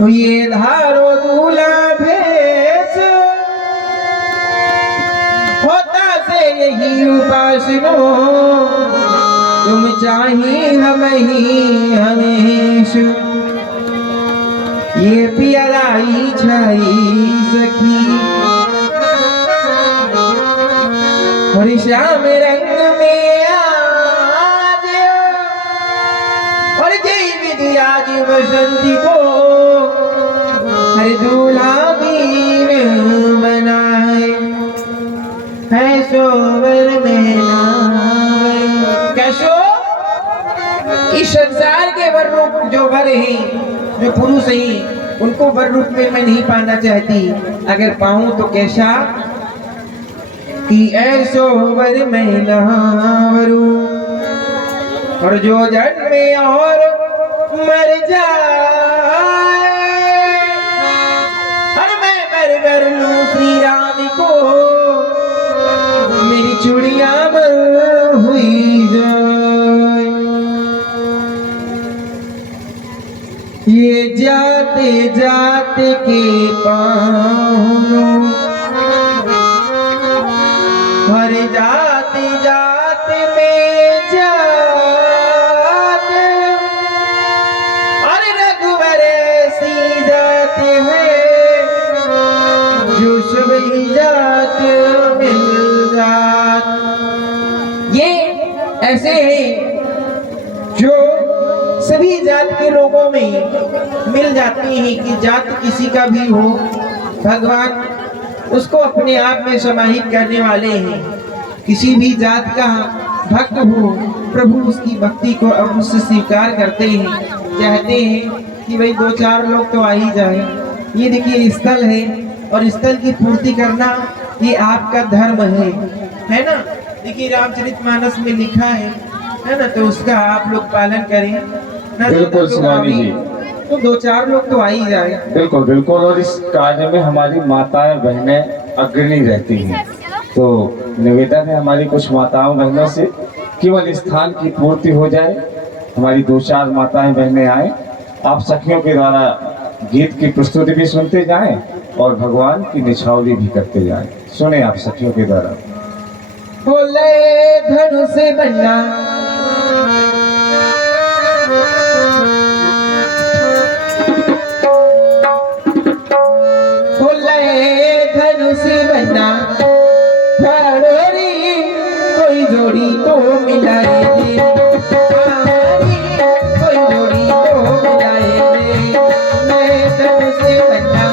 ये धारो दूल्हा भेष, होता से यही उपासनो, तुम चाहिए हम ही हमेश। ये प्यालाई छाई सखी और श्याम रंग में आज, और जय विधि आज बसंती को हर दूल्हा बीर बनाए, है सोवर में नावे। कैसो इस संसार के वर रूप जो वर हैं, जो पुरुष हैं, उनको वर रूप में मैं नहीं पाना चाहती। अगर पाऊं तो कैसा कि ऐसो वर में नहावरू, और जो जन्मे और मर जाए, और मैं मर कर लूं श्री राम को, मेरी चूड़ियां मर हुई जाए। ये जाते जाते के पाँव, और जाते जाते में जाते, और रघुवर ऐसी जाते हैं जो सभी जात मिल जात। ये ऐसे हैं जो सभी जात के लोगों में मिल जाती हैं, कि जात किसी का भी हो, भगवान उसको अपने आप में समाहित करने वाले हैं। किसी भी जात का भक्त हो, प्रभु उसकी भक्ति को अवश्य स्वीकार करते हैं। चाहते हैं कि भाई दो चार लोग तो आ ही जाए। ये देखिए स्थल है, और स्थल की पूर्ति करना ये आपका धर्म है ना। देखिए रामचरितमानस में लिखा है ना, तो उसका आप लोग पालन करें ना। बिल्कुल स्वामी जी। तो 2-4 लोग तो आ ही जाए। बिल्कुल बिल्कुल, और इस कार्य में हमारी माताएं बहनें अग्रणी रहती हैं, तो निवेदन है हमारी कुछ माताओं बहनों से, केवल स्थान की पूर्ति हो जाए, हमारी 2-4 माताएं बहनें आए, आप सखियों के द्वारा गीत की प्रस्तुति भी सुनते जाएं और भगवान की निछावरी भी करते जाएं। सुने आप सखियों के द्वारा। बोले धनुष बन्ना बन्ना पड़ोरी कोई जोड़ी तो मिलाए दे, कोई जोड़ी तो मिलाए दे। मैं धनुष बन्ना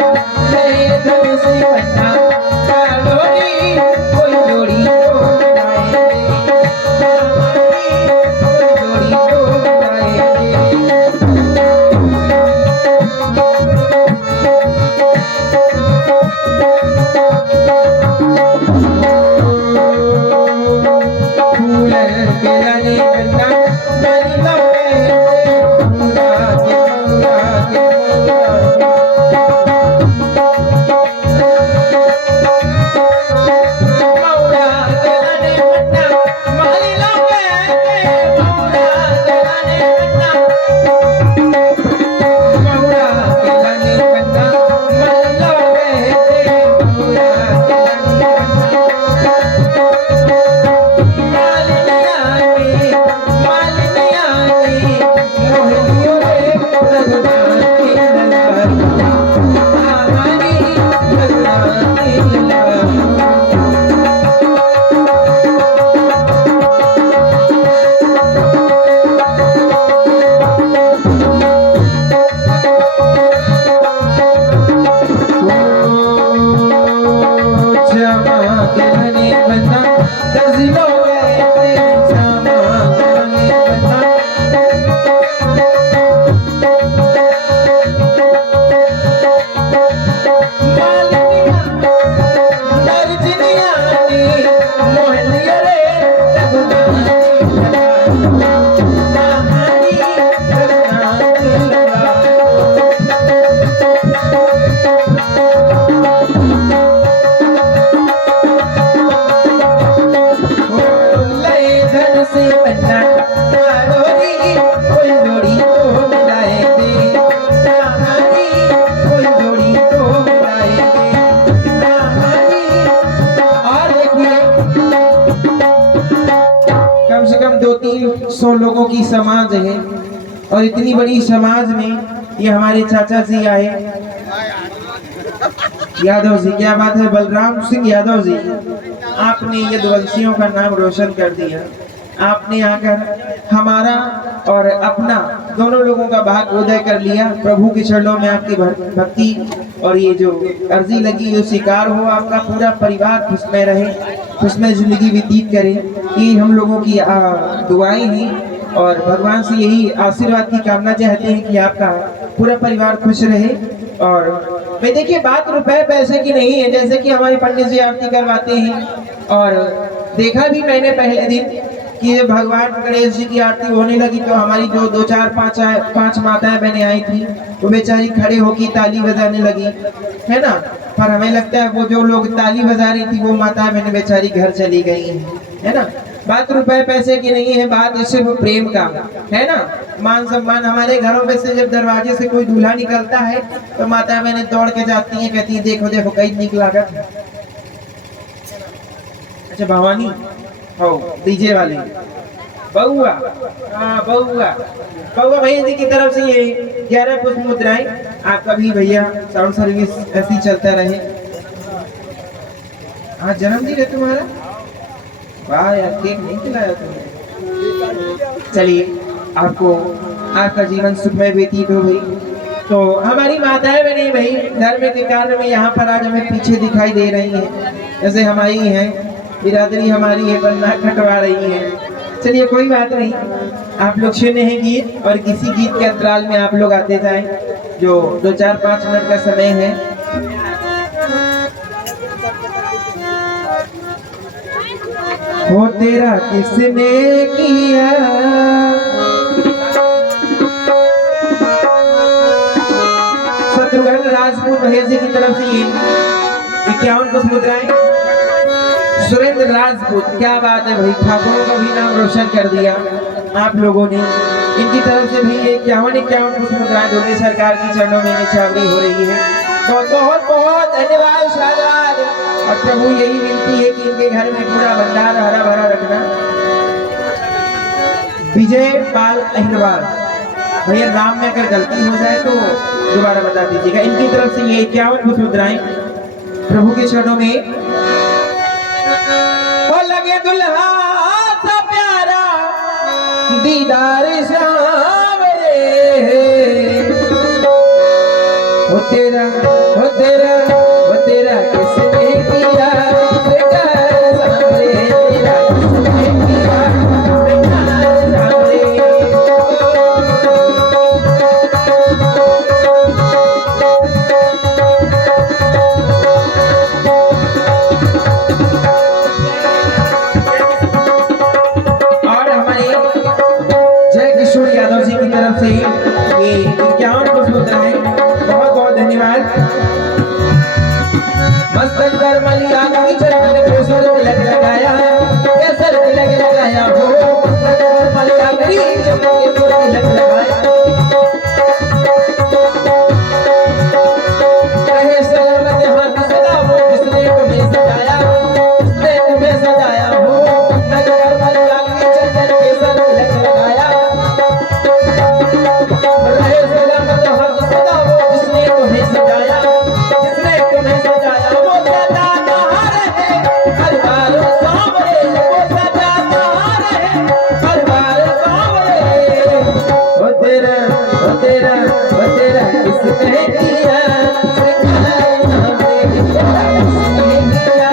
पड़ोरी कोई जोड़ी तो मिलाए दे, कोई जोड़ी तो मिलाए कम से कम 200-300 लोगों की समाज है, और इतनी बड़ी समाज में ये हमारे चाचा जी आए, यादव जी। क्या बात है बलराम सिंह यादव जी, आपने यदुवंशियों का नाम रोशन कर दिया। आपने आकर हमारा और अपना दोनों लोगों का भाग उदय कर लिया। प्रभु के चरणों में आपकी भक्ति और ये जो अर्जी लगी वो स्वीकार हो, आपका पूरा परिवार खुशमय रहे, खुशमय जिंदगी व्यतीत करे, ये हम लोगों की दुआएं हैं। और भगवान से यही आशीर्वाद की कामना चाहते हैं कि आपका पूरा परिवार खुश रहे। और भाई देखिए, बात रुपए पैसे की नहीं है, जैसे कि हमारे पंडित जी आरती करवाते हैं। और देखा भी मैंने पहले दिन कि भगवान गणेश जी की आरती होने लगी तो हमारी जो 2-4-5 माताएं बहनें आई थी वो बेचारी खड़े होकर ताली बजाने लगी, है ना। पर हमें लगता है वो जो लोग ताली बजा रही थी वो माताएं बहनें बेचारी घर चली गई हैं, है ना। बात रुपए पैसे की नहीं है, बात सिर्फ प्रेम का है ना। मान सम्मान, हमारे घरों में से जब दरवाजे से कोई दूल्हा निकलता है तो माता बहनें दौड़ के जाती हैं, कहती है देखो देखो कई निक लागत। अच्छा भवानी हो डीजे वाले बउआ, हाँ बउआ भैया जी की तरफ से ये 11 पुष्प मुद्राएं आपका भी भैया साउंड सर्विस ऐसी चलता रहे। हाँ जन्मदिन है तुम्हारा, वाह यार केक नहीं खिलाया तुमने। चलिए आपको आपका जीवन सुखमय व्यतीत हो भाई। तो हमारी माताएं बहनें भाई धर्म के कार्य में यहाँ पर आज हमें पीछे दिखाई दे रही हैं, जैसे हमारी हैं बिरादरी हमारी है बन्ना खटवा रही है। चलिए कोई बात नहीं, आप लोग सुने हैं गीत और किसी गीत के अंतराल में आप लोग आते जाएं, जो 2-4-5 मिनट का समय है। हो तेरा किसने किया महेश जी की तरफ से ये 51 कुछ मुद्राएं। सुरेंद्र राजपूत, क्या बात है भाई, ठाकुरों का भी नाम रोशन कर दिया आप लोगों ने। इनकी तरफ से भी 51 कुछ मुद्राएं धुले सरकार की चरणों में निछावनी हो रही है। बहुत बहुत बहुत धन्यवाद, शाबाश। और प्रभु यही विनती है कि इनके घर में पूरा भंडार हरा भरा रखना। विजय पाल अहिरवाल भैया, नाम में अगर गलती हो जाए तो दोबारा बता दीजिएगा। इनकी तरफ से ये 51 कुछ मुद्राएं प्रभु के चरणों में। ओ लगे दुल्हा सा प्यारा दीदार श्याम रे, हो तेरा हो तेरा हो तेरा किसने किया बेकार सामरे, तेरा किसने किया बेकार सामरे। और हमारे जय किशोर यादव जी की तरफ से ये 51 कुछ मुद्राएं, बहुत बहुत धन्यवाद। मस्तक पर मलिया की चरण पे सर तिलक लगाया, केसर तिलक लगाया हो, मस्तक पर मलिया की चरण पे सर तिलक लगाया। रहे सलामत हाथ सदा वो जिसने तुम्हें सजाया, जिसने तुम्हें सजाया हो, मस्तक पर मलिया की चरण पे सर तिलक लगाया। रहे सलामत हाथ सदा वो जिसने तुम्हें सजाया, जिसने तुम्हें सजाया। वो सजा बहार है हर बार सांवरे, वो सजा बहार है हर बार सांवरे। वो तेरा वो तेरा वो तेरा किसने किया श्रृंगार हमने, तेरा किसने किया।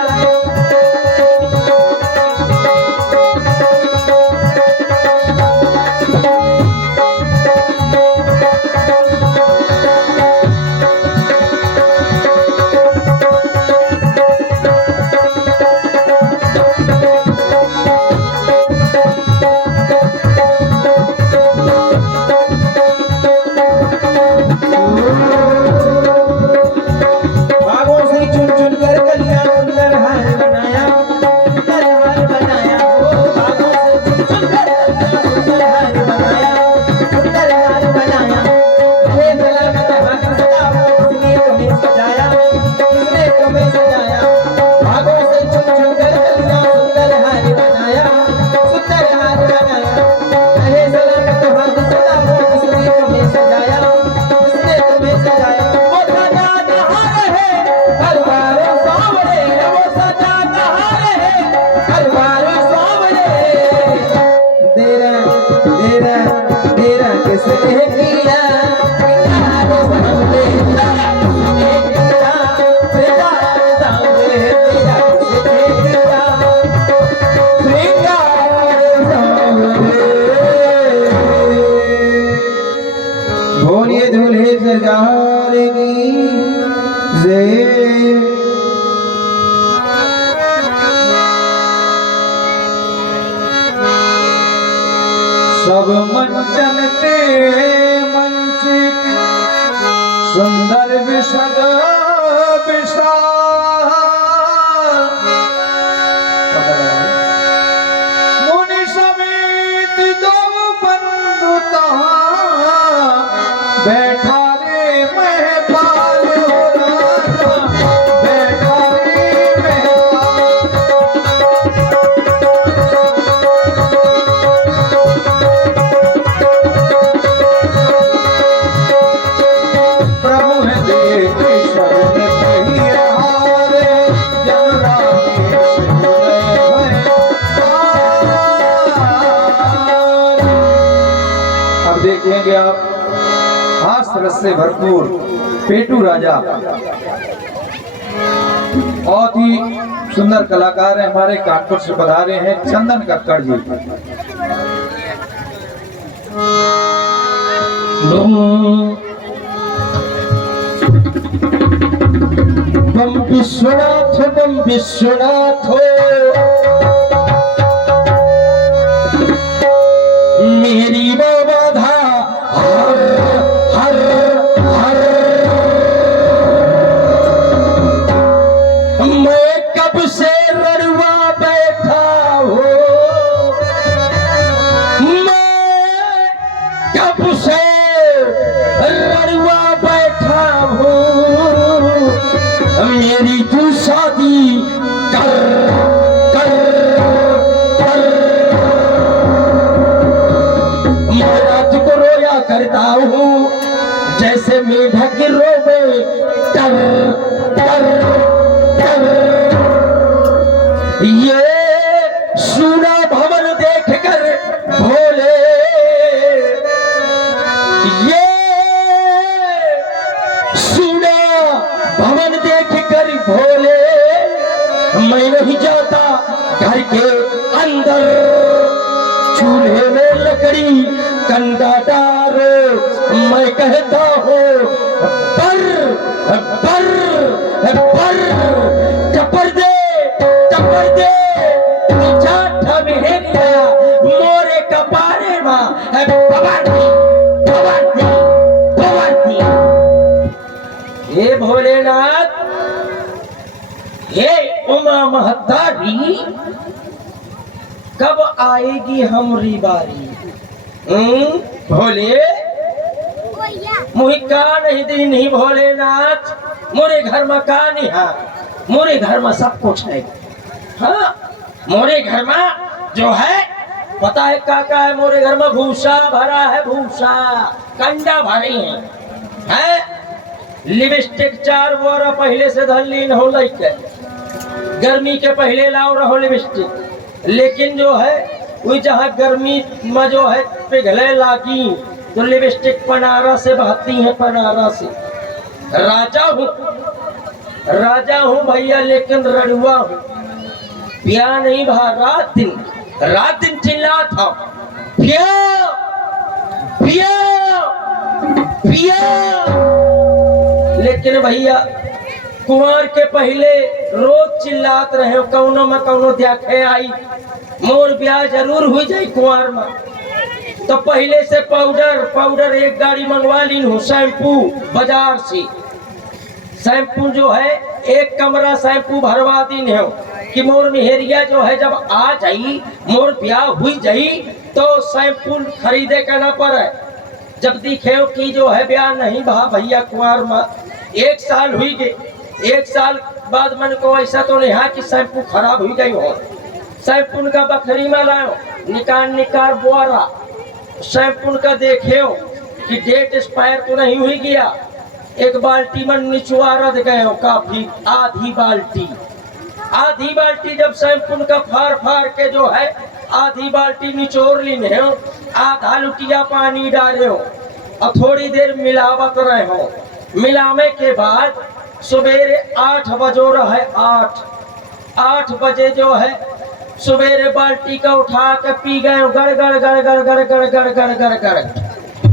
बागों से चुन चुन कर कलियां सुंदर हार बनाया, सुंदर हार बनाया हो। बागों से चुन चुन कर कलियां सुंदर हार बनाया, सुंदर हार बनाया। हे सलामत हाथ सदा वो जिसने तुम्हें सजाया, जिसने तुम्हें सजाया। बागों से चुन चुन कर कलियां सुंदर हार बनाया, सुंदर हार बनाया। हे सलामत हाथ सदा वो जिसने तुम्हें सजाया, जिसने तुम्हें सजाया। वो सजा बहार है हर बार सांवरे, वो सजा बहार है हर बार सांवरे। तेरा तेरा तेरा किसने किया बेकार सांवरे, तेरा किसने किया बेकार सांवरे, तेरा किसने किया बेकार सांवरे। बोलिए दूल्हे सरकार की जय। सब मंचन ते मंच की सुंदर विशद विशाल, मुनि समेत दो बंधु तहाँ बैठा रे महपाल हो राजा, बैठा रे महपाल। प्रभु है देख शरण कहिए हारे, जन रामेश हृदय भय। अब देखेंगे आप हास रस से भरपूर पेटू राजा, बहुत ही सुंदर कलाकार है, हमारे कानपुर से पधारे हैं चंदन कक्कड़ जी। बम विश्वनाथ हो मेरी बाधा हर हर हर मेरी तू शादी कर कर कर। मैं रात को रोया करता हूँ जैसे मेढक रोवे कर कर कर। ये सूना भवन देखकर भोले, ये सूना भवन देखकर भोले, मैं नहीं जाता घर के अंदर। चूल्हे में लकड़ी कंधा डारो, मैं कहता हूँ पर पर पर। टपर दे जाठा बिहेरिया मोरे कपारे माँ भवानी भवानी भवानी। हे भोलेनाथ, हे उमा महतारी, कब आएगी हमारी बारी? भोले मुझे का नहीं दी नहीं भोलेनाथ। मोरे घर में का नहीं है, मोरे घर में सब कुछ है। हाँ, मोरे घर में जो है पता है का है? मोरे घर में भूसा भरा है, भूसा कंडा भरी है। लिपस्टिक 4 बोरा पहले से धलीन हो लइके, गर्मी के पहले लाओ रहो लिपस्टिक। लेकिन जो है वो जहाँ गर्मी में जो है पिघले लागी तो लिपस्टिक पनारा से बहती है, पनारा से। राजा हूँ भैया, लेकिन रड़ुआ हूँ। पिया नहीं भा, रात दिन चिल्ला था पिया पिया पिया। लेकिन भैया कुंवर के पहले रोज चिल्लात रहे, कौनो में कौनो देखे आई मोर ब्याह जरूर हो जाए कुंवर में। तो पहले से पाउडर एक गाड़ी मंगवा ली हूँ, शैम्पू बाजार से। शैम्पू जो है एक कमरा शैम्पू भरवा दी है कि मोर मेहरिया जो है जब आ जाई, मोर ब्याह हुई जाई तो शैम्पू खरीदे के ना पड़े। जब दिखे कि जो है ब्याह नहीं भा भैया कुंवर में 1 साल हुई गए, 1 साल बाद मन को ऐसा तो नहीं है कि शैम्पू खराब हुई गई हो। शैम्पू का बकरी में लाओ, निकाल बोरा शैम्पू का देखे कि डेट एक्सपायर तो नहीं हुई गया। 1 बाल्टी में निचुआ रद गए हो काफी, आधी बाल्टी जब शैम्पू का फाड़ के जो है आधी बाल्टी निचोड़ ली हो, आधा लुटिया पानी डाले हो और थोड़ी देर मिलावत रहे हो। मिलाने के बाद सवेरे 8 बजो रहे, 8 बजे जो है सवेरे बाल्टी का उठा के पी गए, गड़ गड़ गड़ गड़ गड़ गड़ गड़ गड़ गड़ गड़।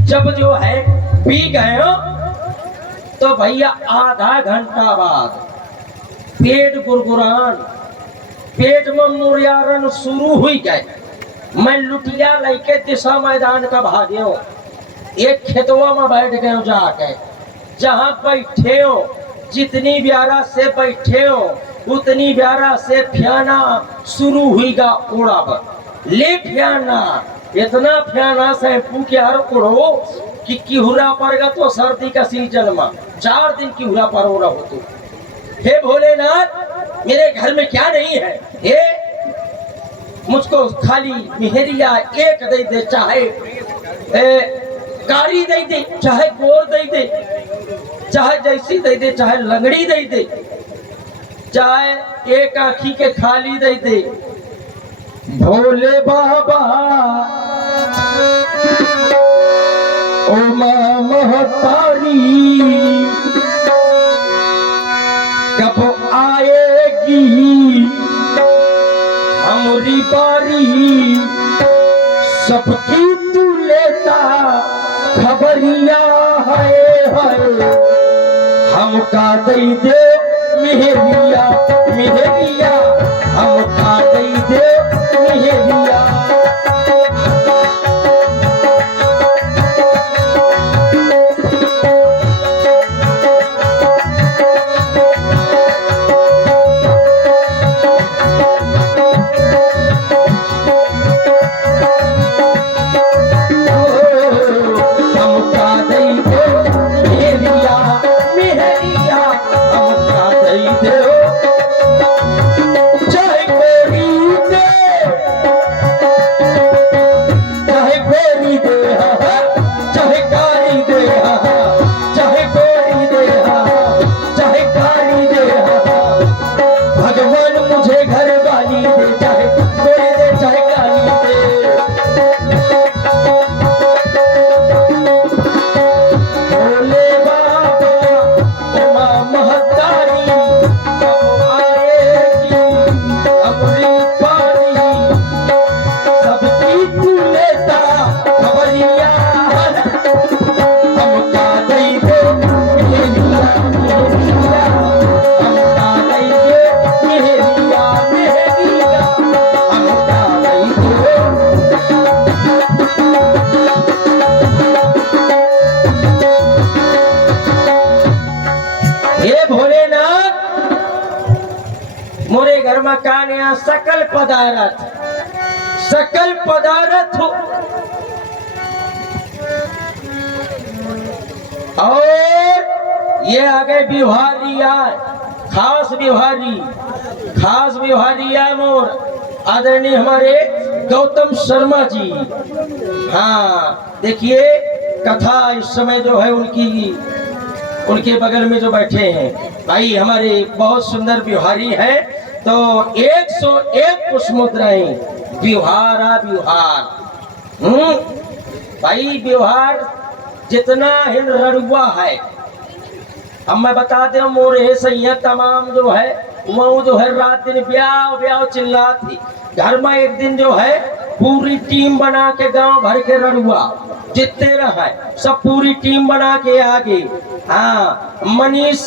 जब जो है पी गए तो भैया आधा घंटा बाद पेट गुरगुरान, पेट में मुरियारन शुरू हुई गए। मैं लुटिया लेके दिशा मैदान का भागे हो, एक खेतवा में बैठ गए जाके। जहाँ बैठे हो जितनी ब्यारा से बैठे हो उतनी ब्यारा से फ्याना शुरू हुईगा उड़ाब। ले फ्याना, इतना फ्याना शैम्पू के हर उड़ो कि किहुरा पड़ेगा तो सर्दी का सीजन में 4 दिन किहुरा पर हो रहा हो। तो हे भोलेनाथ, मेरे घर में क्या नहीं है? हे मुझको खाली मेहरिया एक दे दे, चाहे कारी दे दे, चाहे गोर दे दे, चाहे जैसी दे दे, चाहे लंगड़ी दे दे, चाहे एक आँखी के खाली दे दे। भोले बाबा उमा महतारी कब आएगी हमारी बारी? सबकी तू लेता खबरिया है, हमका दे दे मेहरिया मेहरिया, हमका दे दे मेहरिया। हमका दे दे मेहरिया मेहरिया, हमका दे मोरे घर में कान्या सकल पदार्थ हो। और ये आ गए बिहारी आए, खास बिहारी आए मोर आदरणीय हमारे गौतम शर्मा जी। हाँ देखिए कथा इस समय जो है उनके बगल में जो बैठे हैं भाई हमारे बहुत सुंदर बिहारी हैं। तो 101 पुष्पमुद्राएं बिहार भाई बिहार जितना हिंद रड़ुआ है। अब मैं बता दे मोरे सैया तमाम जो है वो जो है रात दिन ब्याह चिल्ला थी। घर में एक दिन जो है पूरी टीम बना के गांव भर के रड़ुआ जितने रहा सब पूरी टीम बना के आगे। हाँ मनीष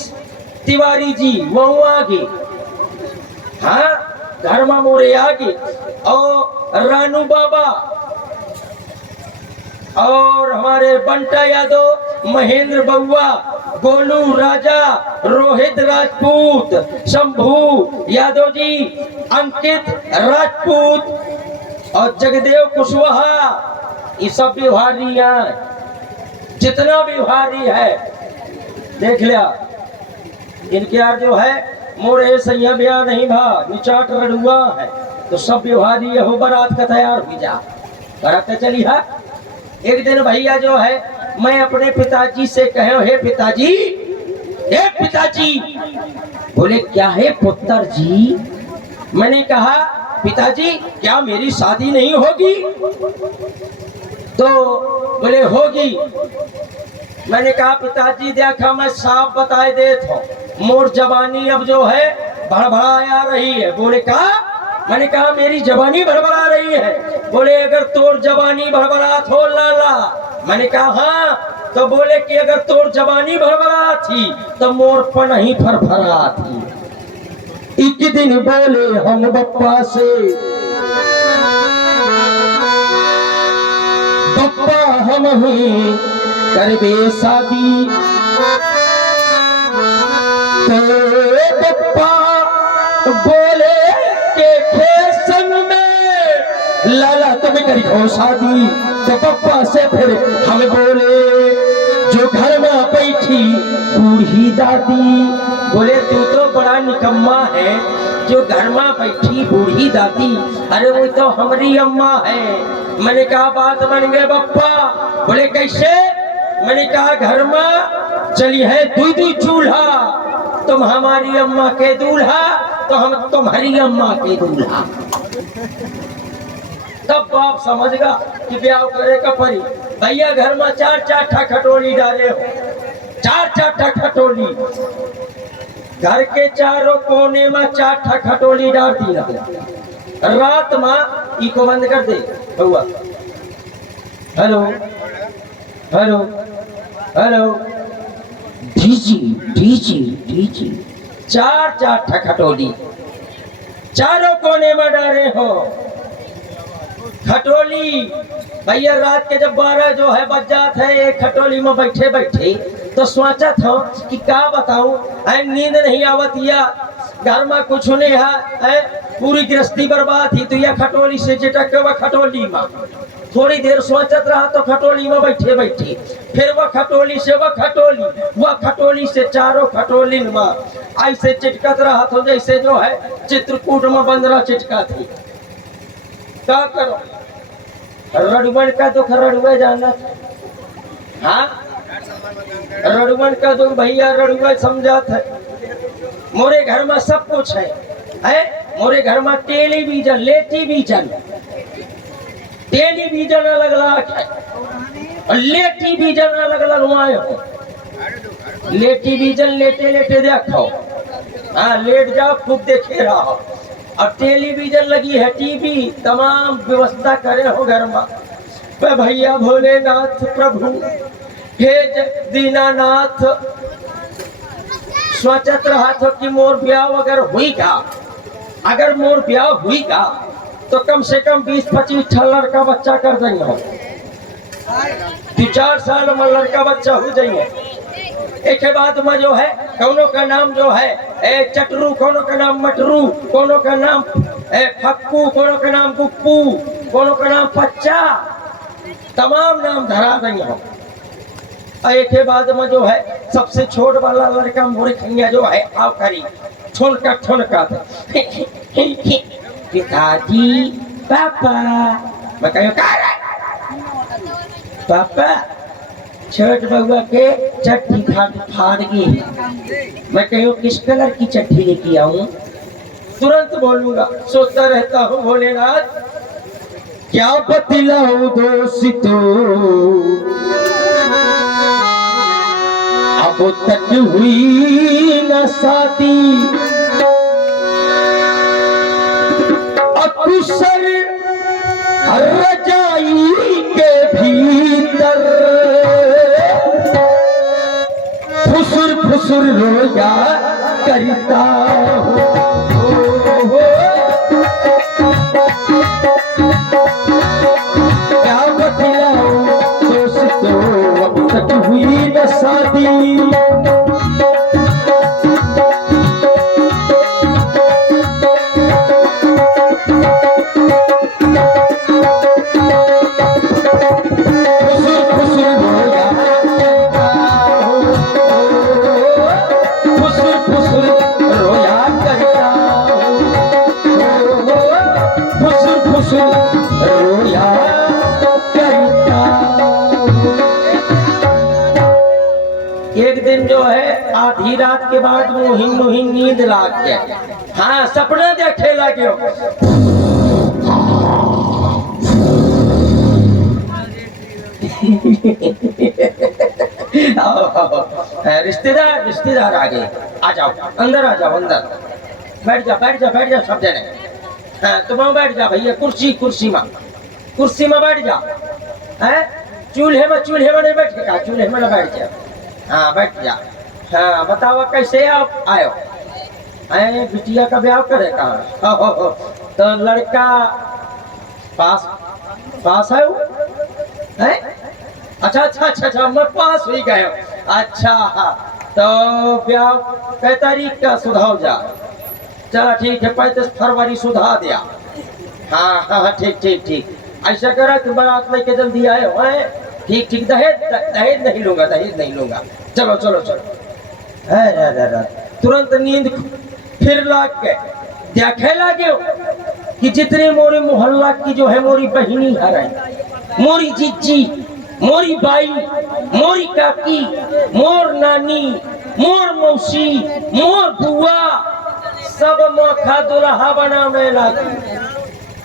तिवारी जी वो आगे। हाँ घर में मोरे आगे और रानू बाबा और हमारे बंटा यादव, महेंद्र बउआ, गोलू राजा, रोहित राजपूत, शंभू यादव जी, अंकित राजपूत और जगदेव कुशवाहा। ये सब बिहारी हैं। जितना बिहारी है देख लिया। इनके यार जो है मोरे सैया ब्याह नहीं भा निचाट रड़ुआ है तो सब बिहारी हो बारात का तैयार हो जा बारात चली है। एक दिन भैया जो है मैं अपने पिताजी से कहे हे पिताजी। बोले क्या है पुत्र जी? मैंने कहा पिताजी क्या मेरी शादी नहीं होगी? तो बोले होगी। मैंने कहा पिताजी देखा मैं साफ बताए देता हूँ मोर जवानी अब जो है भड़बड़ा रही है। बोले कहा? मैंने कहा मेरी जवानी भड़बड़ा रही है। बोले अगर तोर जवानी भड़बड़ात हो लाला। मैंने कहा हाँ। तो बोले कि अगर तोर जवानी भड़बड़ा थी तो मोर पन ही फरफरा थी। एक दिन बोले हम बप्पा से बप्पा हम ही करबे शादी। तो बप्पा बोले के खेसन में लाला तुम्हें करी हो शादी। तो पप्पा से फिर हम बोले जो घर में बैठी बूढ़ी दादी। बोले तू तो बड़ा निकम्मा है जो घर में बैठी बूढ़ी दादी। अरे वो तो हमारी अम्मा है। मैंने कहा बात बन गए बप्पा। बोले कैसे? मैंने कहा घर में चली है दुई चूल्हा। तुम हमारी अम्मा के दूल्हा तो हम तुम्हारी अम्मा के दूल्हा। तब बाप समझगा कि ब्याह करे का परी। भैया घर में 4-4 ठा खटोली डाले हो। 4-4 ठा खटोली घर के चारों कोने में 4 ठा खटोली डाल दी। रात में इको बंद कर दे हुआ। हेलो हेलो हेलो डीजी 4-4 ठा खटोली चारों कोने में डाले हो खटोली। भैया रात के जब 12 जो है बज जात है एक खटोली में बैठे बैठे तो सोचा था कि क्या बताऊं नींद नहीं आवत या घर में कुछ नहीं है पूरी गृहस्थी बर्बाद थी। तो यह खटोली से चिटक के वह खटोली में थोड़ी देर सोचत रहा तो खटोली में बैठे बैठे फिर वह खटोली से वह खटोली से चारों खटोली में ऐसे चिटकत रहा तो जैसे जो है चित्रकूट में बंदरा चिटका थी। क्या करो रड़ुवन का दुख रड़ुआ जाना। हाँ रड़ुवन का दुख भैया रड़ुआ समझात है। मोरे घर में सब कुछ है मोरे घर में टेलीविजन अलग अलग है और टेलीविजन अलग अलग हो। टेलीविजन लेटे देखो। हाँ लेट जाओ खूब देखे रहो। अब टेलीविजन लगी है टीवी तमाम व्यवस्था करे हो घर में। भैया भोलेनाथ प्रभु हे दीनानाथ सोचत रहा था कि मोर ब्याह अगर हुईगा अगर मोर ब्याह हुईगा तो कम से कम 20-25 लड़का बच्चा कर देंगे हो। 2-4 साल में लड़का बच्चा हो जाएंगे। एक बाद में जो है कौनों का नाम जो है चटरू, कोनो का नाम मटरू, कोनो का नाम फक्कू, कोनो का नाम गुप्पू, कोनो का नाम पच्चा, तमाम नाम धरा देंगे हम। एक के बाद में जो है सबसे छोट वाला लड़का मोरे खैया जो है आओ करी ठुनका ठुनका पिताजी पापा, मैं कहूँ पापा छोट बउआ के चट्टी फाड़ गई, मैं कहूँ किस कलर की चट्टी लेके आऊं? तुरंत बोलूंगा, सोचता रहता हूँ भोलेनाथ क्या बतलाऊं दोस्तों, अब तक हुई न शादी, अक्सर रजाई के भीतर फुसुर फुसुर रोया करता हूँ। क्या बतलाऊं दोस्तों, अब तक हुई न शादी, एक दिन जो है आधी रात के बाद मुहिम मुहिम नींद लाग गया, हाँ सपना देखे लगे, रिश्तेदार रिश्तेदार आ गए, आ जाओ अंदर, आ जाओ अंदर, बैठ जा बैठ जा बैठ जा सब जने, हाँ तुम बैठ जा भैया, कुर्सी कुर्सी में बैठ जा, है चूल्हे में नहीं बैठेगा, चूल्हे में ना बैठ जा, हाँ बैठ जा। हाँ बताओ कैसे आप आयो? बिटिया का ब्याह करे कहाँ? तो लड़का पास है वो? है? अच्छा मैं पास हुई गए, अच्छा हाँ तो ब्याह कै तारीख का सुधाव जा, चलो ठीक है 35 फरवरी सुधा दिया, हाँ ठीक ऐसा करा कि बारात लेके जल्दी आए हो, ठीक दहेज नहीं लूंगा, चलो तुरंत नींद फिर लाग के देखे लगे कि जितने मोरी मोहल्ला की जो है मोरी बहिनी है, मोरी जीजी, मोरी बाई, मोरी काकी, मोर नानी, मोर मौसी, मोर बुआ, सब मौका दुल्हा बनाने लगी।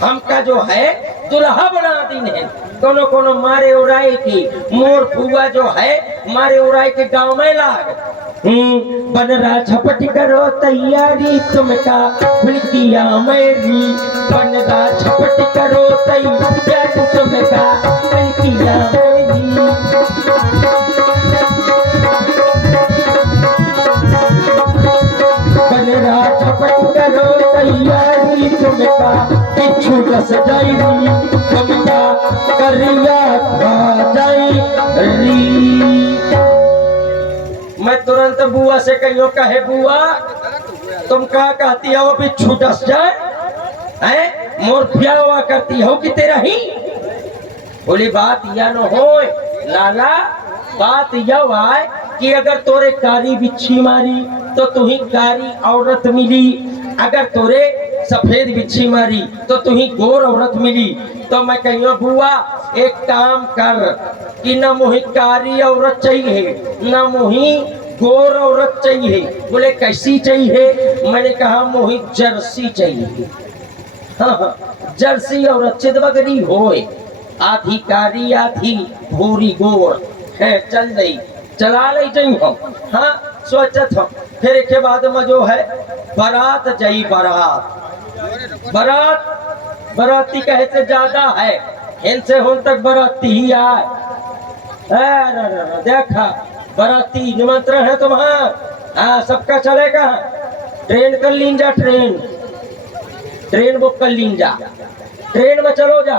हमका जो है दुल्हा बना दिन है, कोनो मारे उड़ाई की, मोर फुआ जो है मारे उड़ाई के गांव में लाग, बन रहा झपट करो तैयारी तुमका बिटिया मेरी, बन रहा झपट करो तैयारी तुमका बिटिया मेरी, बन रहा झपट करो तैयारी तुमका किछु दस जाएगी तुमका करिया खा जाएगी। मैं तुरंत बुआ से कहियो, कहे बुआ तुम क्या कहती हो बिच्छू डस जाए, हैं मोर ब्याह करती हो कि तेरा ही? बोली बात यह न हो लाला, बात यह है कि अगर तोरे कारी बिच्छी मारी तो तुही कारी औरत मिली, अगर तोरे सफेद बिच्छी मारी तो तुही गोर औरत मिली। तो मैं कहियो बुआ एक काम कर कि न मुही कारी औरत चाहिए न मुही गोर औरत चाहिए। बोले कैसी चाहिए? मैंने कहा मुही जर्सी चाहिए। हाँ, जर्सी औरत चिदबगरी होए, आधी कारी आधी भूरी गोर है, चल गई चला ले जाई हम। हाँ सोचत हम फिर के बाद में जो है बारात जाई, बराती कहे से ज्यादा है, इनसे होन तक बराती ही आए। देखा बराती निमंत्रण है तुम्हारा, हाँ सबका चलेगा। ट्रेन कर लीन जा, ट्रेन बुक कर लीन जा, ट्रेन में चलो जा,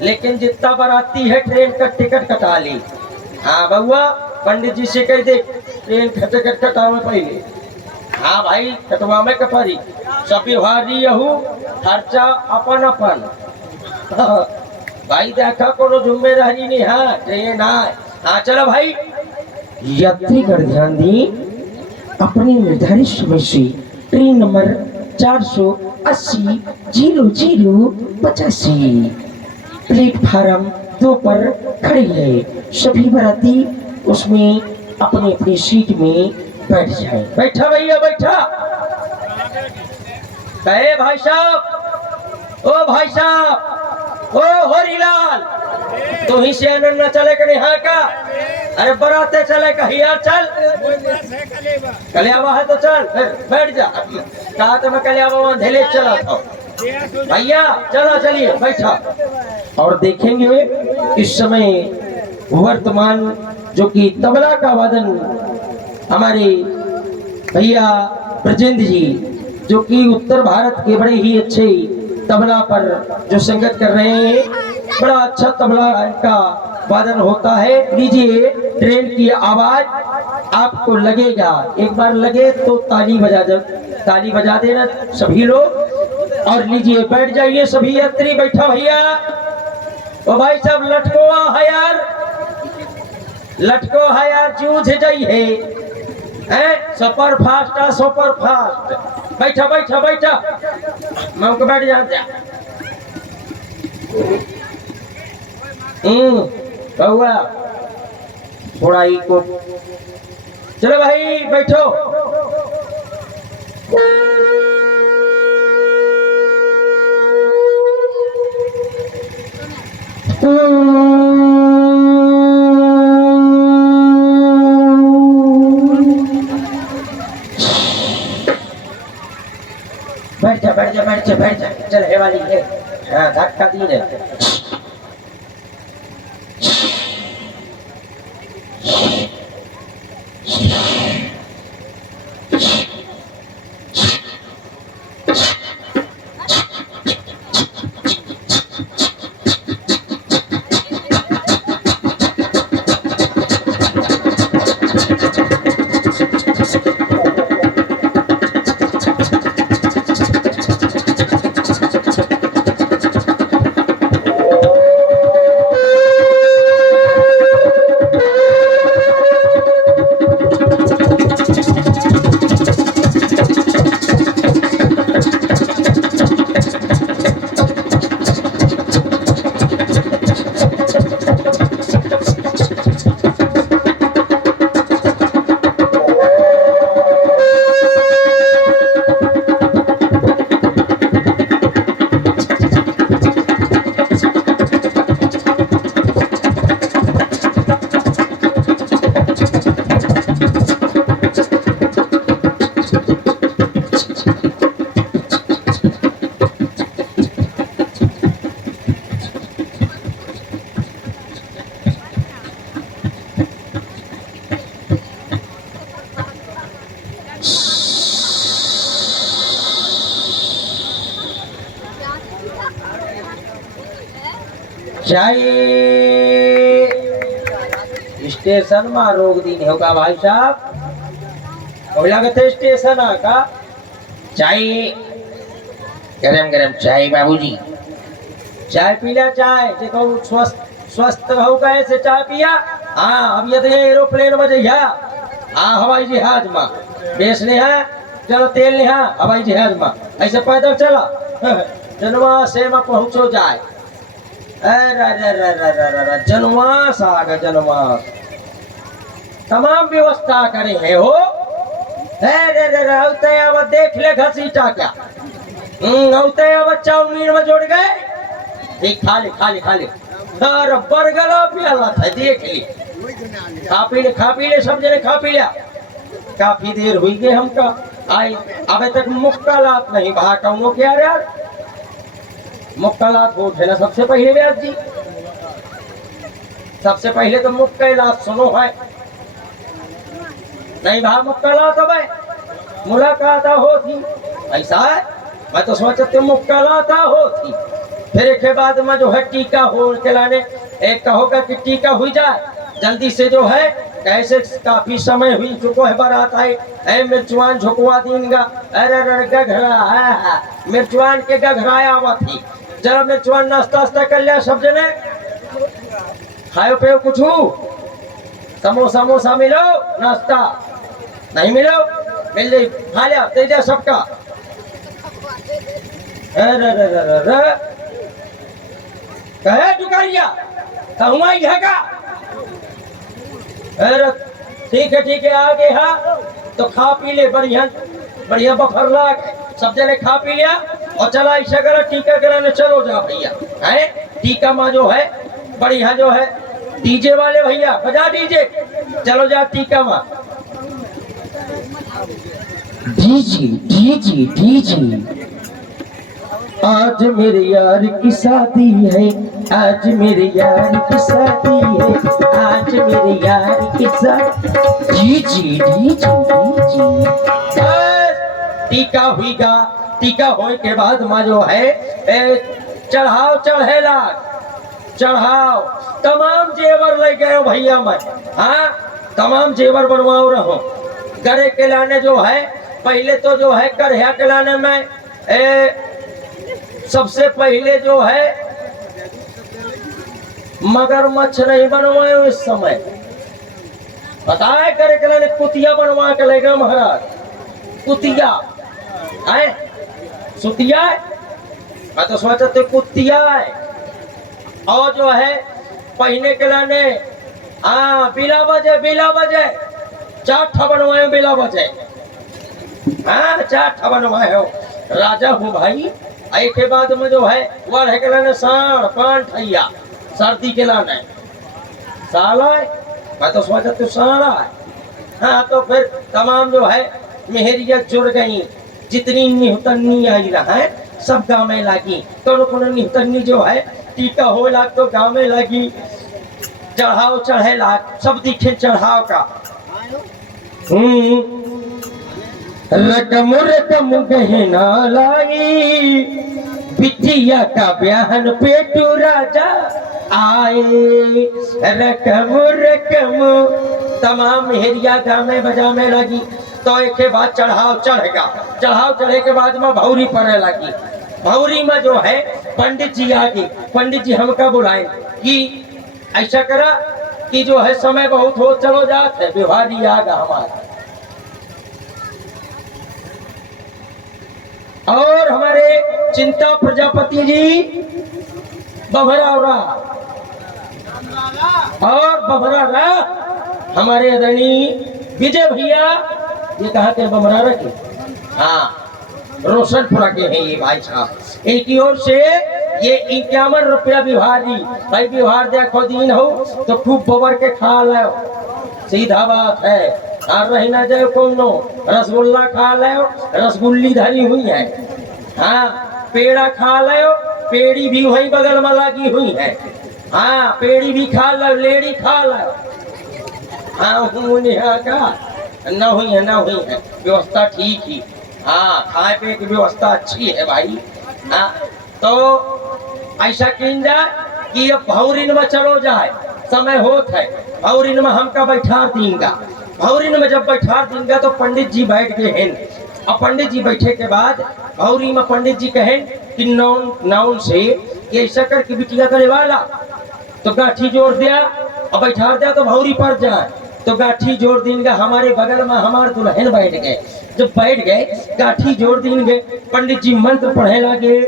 लेकिन जितना बराती है ट्रेन का टिकट कटा ली। हाँ बउआ पंडित जी से कह दे ट्रेन का टिकट कटाओ पहले। हाँ भाई कटवा में कपरी सब व्यवहारी यहू खर्चा अपन अपन भाई देखा कोनो जिम्मेदारी नहीं है ट्रेन है। हाँ चलो भाई यात्रीगण ध्यान दी अपने निर्धारित समय से ट्रेन नंबर 480/0085 प्लेटफार्म 2 पर खड़ी है। सभी बाराती उसमें अपनी अपनी सीट में बैठ जाए। बैठा भैया बैठा। कहे भाई साहब ओ भाई साहब ओ होरीलाल तू ही से आनंद न चले के यहाँ का। अरे बराते चले कहीं यार चल कलियावा है तो चल फिर बैठ जा। कहा तो मैं कलियावा वहां ढेले चला था भैया चलो चलिए बैठा। और देखेंगे इस समय वर्तमान जो कि तबला का वादन हमारे भैया ब्रजेंद्र जी जो कि उत्तर भारत के बड़े ही अच्छे तबला पर जो संगत कर रहे हैं। बड़ा अच्छा तबला का वादन होता है। लीजिए ट्रेन की आवाज आपको लगेगा। एक बार लगे तो ताली बजा देना सभी लोग। और लीजिए बैठ जाइए सभी यात्री। बैठा भैया ओ भाई साहब लटकोआ है यार जूझ जाई है सुपर फास्ट। बैठा मैं उनको बैठ जाते बहुआ थोड़ा ही को चलो भाई बैठो। बैठ जा चल है वाली है। हाँ धक्का दी है। चाहिए स्टेशन में रोक दी होगा भाई साहब। लगते स्टेशन का चाहिए गरम चाय बाबूजी। चाय पीला चाय देखो स्वस्थ होगा ऐसे चाय पिया। हाँ अब ये एरोप्लेन में जइया। हाँ हवाई जहाज में बेच ले है चलो तेल ले हवाई जहाज में ऐसे पैदल चला जनवा से में पहुंचो जाए। जनवास आ गए जनवास तमाम व्यवस्था करे है हो। अब देख ले घसीटा क्या अब चाउमीन में जोड़ गए। ठीक खा ले बरगला प्याला था देख ली। खा पी ले सब जने खा पी लिया। काफी देर हुई गई हमका आई अबे तक मुक्कालात नहीं भा कौनो क्या यार। मुक्कालात वोट है ना सबसे पहले व्यास जी। सबसे पहले तो मुक्कालात सुनो है नहीं भा मुक्कालात अब मुलाकात हो थी ऐसा है। मैं तो सोचते मुक्कालात हो थी फिर एक के बाद में जो है टीका हो के लाने एक कहोगा कि टीका हुई जाए जल्दी से जो है कैसे काफी समय हुई चुको है बारात आए ऐ मिर्चवान झुकवा दीनगा अरे अरे गघरा है मिर्चवान के गघराया हुआ थी जब मिर्चवान नाश्ता वास्ता कर लिया सब जने खाओ पे कुछ समोसा मोसा मिलो नाश्ता नहीं मिलो मिल जाए खा लिया तेजा सबका अरे अरे अरे अरे कहे दुकानिया कहूँ है का अरे ठीक है आगे हाँ तो खा पी ले बढ़िया बढ़िया बफर लाग सब जने खा पी लिया और चला ऐसा करो टीका कराने चलो जा भैया है टीका में जो है बढ़िया जो है डीजे वाले भैया बजा डीजे चलो जा टीका में डीजे डीजे डीजे आज मेरे यार की शादी है आज मेरे यार की शादी है आज मेरे यार की शादी डीजे डीजे डीजे टीका हुईगा टीका होए के बाद माँ जो है चढ़ाओ चढ़ेला चढ़ाओ तमाम जेवर ले गए भैया मैं हाँ तमाम जेवर बनवाओ रहो गरे के लाने जो है पहले तो जो है करया के लाने में सबसे पहले जो है मगरमच्छ नहीं बनवाए इस समय पता है करे के लाने कुतिया बनवा के ले गए महाराज कुतिया है सुतिया है मैं तो सोचते कुतिया है और जो है पहने के लाने हाँ बिला बजे चार बनवाए बिला बजे हाँ चार बनवाए हो राजा हूँ भाई आई के बाद में जो है वह है के लाने साढ़ पान ठैया सर्दी के लाने साला है मैं तो सोचा तू सारा है हाँ तो फिर तमाम जो है मेहरिया जुड़ गई जितनी निहुतन्नी आई रहा है सब गाँव में लगी तो निहुतन्नी जो है टीका हो लाग तो गाँव में लगी चढ़ाओ चढ़े लाग सब दिखे चढ़ाओ का रकम रकम गहना लाई बिटिया का ब्याहन पेटू राजा आए रकम रकम तमाम मेहरिया गाँव में बजा में लगी तो एक के बाद चढ़ाव चढ़ेगा चढ़ाव चढ़े के बाद में भौरी पड़ने लगी भौरी में जो है पंडित जी आगे पंडित जी हमका बुलाए कि ऐसा करा कि जो है समय बहुत हो चलो जाते बिहारी आगा हमारा और हमारे चिंता प्रजापति जी बभरा और बभरा हमारे आदरणीय विजय भैया ये कहा थे बभरा के हाँ रोशनपुरा के हैं ये भाई साहब इनकी ओर से ये 51 रुपया बिहारी भाई बिहार देखो दिन हो तो खूब गोबर के खा लो सीधा बात है और रही ना जाए कोनो रसगुल्ला खा लो रसगुल्ली धरी हुई है हाँ पेड़ा खा लो पेड़ी भी वही बगल में लगी हुई है हाँ पेड़ी भी खा लो लेड़ी खा लो हाँ का न हुई है व्यवस्था ठीक ही हाँ खाए पे की व्यवस्था अच्छी है भाई हाँ तो ऐसा किन जाए कि अब भौरिन में चलो जाए समय होत है भौरिन में हमका बैठा देंगे भौरिन में जब बैठा देंगे तो पंडित जी बैठ गए हैं अब पंडित जी बैठे के बाद भौरी में पंडित जी कहें कि नाउन से ऐसा करके बिटिया करे वाला तो गाठी जोड़ दिया और बैठा दिया तो भौरी पर जाए तो गाठी जोड़ देंगे हमारे बगल में हमारे दुल्हन बैठ गए जब बैठ गए गाठी जोड़ देंगे पंडित जी मंत्र पढ़े लगे